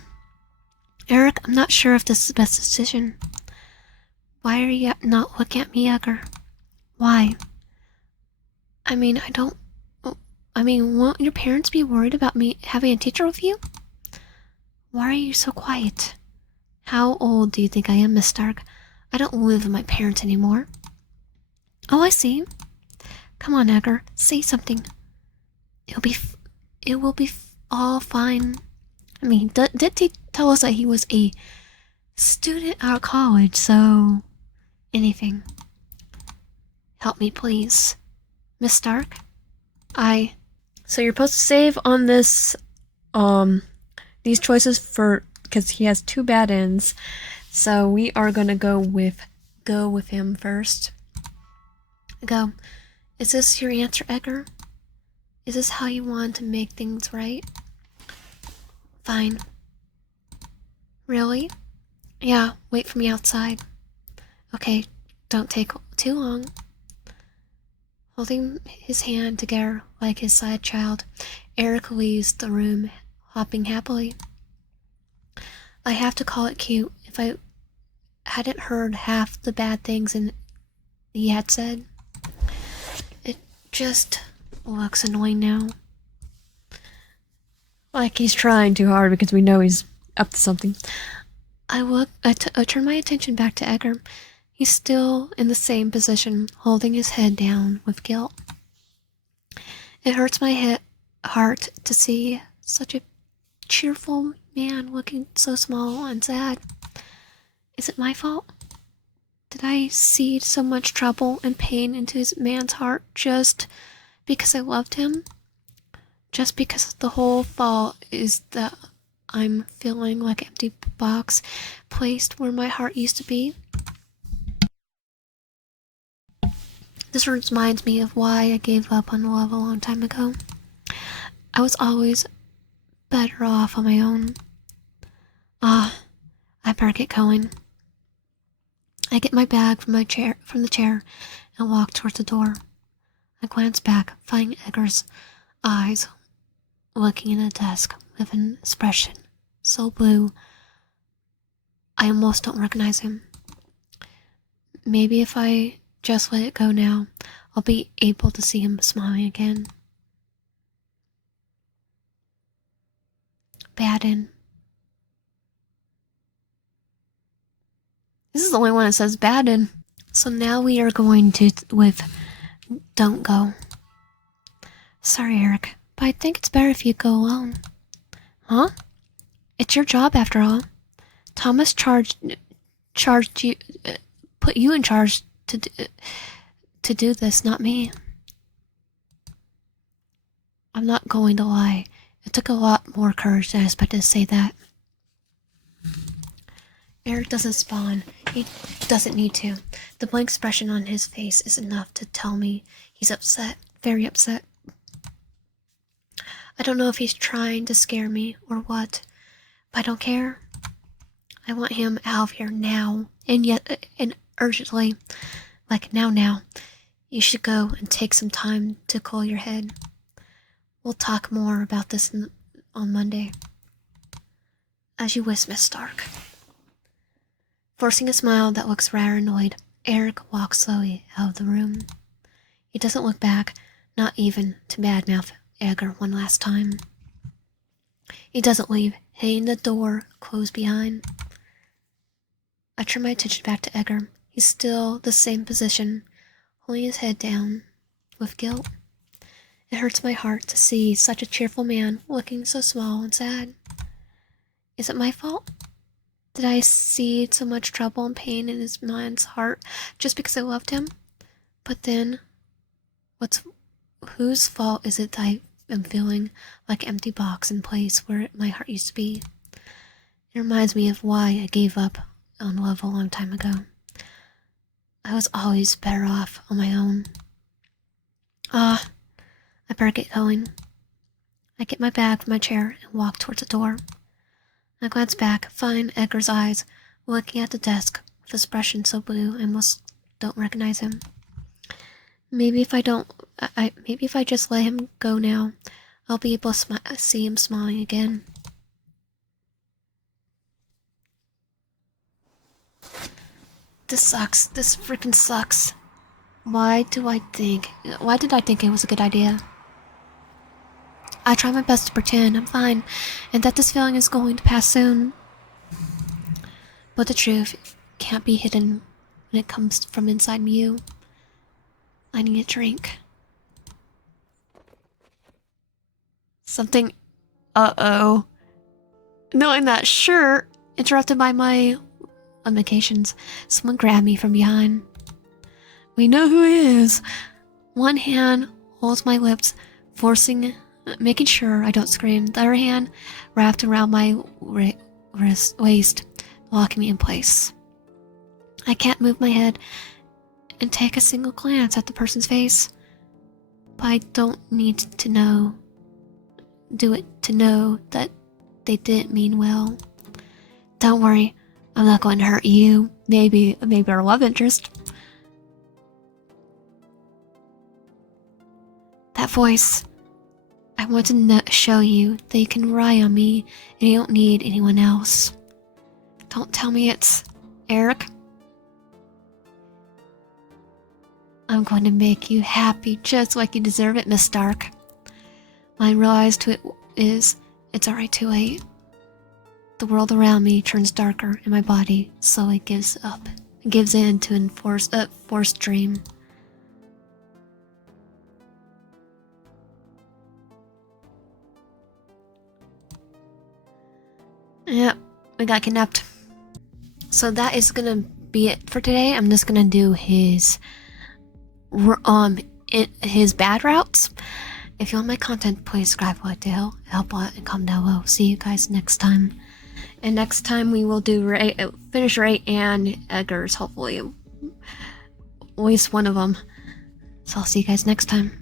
Eric, I'm not sure if this is the best decision. Why are you not looking at me, Edgar? Why? Won't your parents be worried about me having a teacher with you? Why are you so quiet? How old do you think I am, Miss Stark? I don't live with my parents anymore. Oh, I see. Come on, Edgar, say something. It will be all fine. I mean, did he tell us that he was a student out of college, so anything. Help me, please. Miss Stark? So you're supposed to save on this, these choices because he has 2 bad ends. So we are gonna go with him first. Go. Is this your answer, Edgar? Is this how you want to make things right? Fine. Really? Yeah, wait for me outside. Okay, don't take too long. Holding his hand together like his side child, Eric leaves the room, hopping happily. I have to call it cute. If I hadn't heard half the bad things he had said, it just looks annoying now. Like he's trying too hard because we know he's up to something. I turn my attention back to Edgar. He's still in the same position, holding his head down with guilt. It hurts my heart to see such a cheerful man looking so small and sad. Is it my fault? Did I seed so much trouble and pain into his man's heart just because I loved him? Just because the whole fault is that I'm feeling like an empty box placed where my heart used to be? This reminds me of why I gave up on love a long time ago. I was always better off on my own. I better get going. I get my bag from the chair and walk towards the door. I glance back, finding Edgar's eyes looking at the desk with an expression so blue I almost don't recognize him. Maybe if I just let it go now, I'll be able to see him smiling again. Baden. This is the only one that says Baden. So now we are going with Don't Go. Sorry, Eric, but I think it's better if you go alone. Huh? It's your job after all. Thomas charged you, put you in charge to do this, not me. I'm not going to lie. It took a lot more courage than I expected to say that. Eric doesn't spawn. He doesn't need to. The blank expression on his face is enough to tell me he's upset, very upset. I don't know if he's trying to scare me or what, but I don't care. I want him out of here now, and urgently. Like now. You should go and take some time to cool your head. We'll talk more about this on Monday. As you wish, Miss Stark. Forcing a smile that looks rather annoyed, Eric walks slowly out of the room. He doesn't look back, not even to badmouth Edgar one last time. He doesn't leave, hitting the door closed behind. I turn my attention back to Edgar. He's still the same position, holding his head down with guilt. It hurts my heart to see such a cheerful man looking so small and sad. Is it my fault? Did I seed so much trouble and pain in his man's heart just because I loved him? But then, whose fault is it that I am feeling like an empty box in place where my heart used to be? It reminds me of why I gave up on love a long time ago. I was always better off on my own. I better get going. I get my bag from my chair and walk towards the door. I glance back, find Edgar's eyes looking at the desk with an expression so blue I almost don't recognize him. Maybe if I just let him go now, I'll be able to see him smiling again. This sucks. This freaking sucks. Why did I think it was a good idea? I try my best to pretend I'm fine and that this feeling is going to pass soon. But the truth can't be hidden when it comes from inside you. I need a drink. Something. Uh-oh. Knowing that, sure. Interrupted by my limitations. Someone grabbed me from behind. We know who it is. One hand holds my lips, making sure I don't scream. The other hand wrapped around my waist, locking me in place. I can't move my head and take a single glance at the person's face. But I don't need to do it to know that they didn't mean well. Don't worry, I'm not going to hurt you. Maybe our love interest. That voice. I want to show you that you can rely on me and you don't need anyone else. Don't tell me it's Eric. I'm going to make you happy just like you deserve it, Miss Stark. When I realized who it is, it's already too late. The world around me turns darker and my body slowly gives in to a forced dream. Yep, we got kidnapped. So that is gonna be it for today. I'm just gonna do his bad routes. If you want my content, please subscribe, like to help out, and comment down below. See you guys next time. And next time we will do finish Ray and Edgar's, hopefully. At least one of them. So I'll see you guys next time.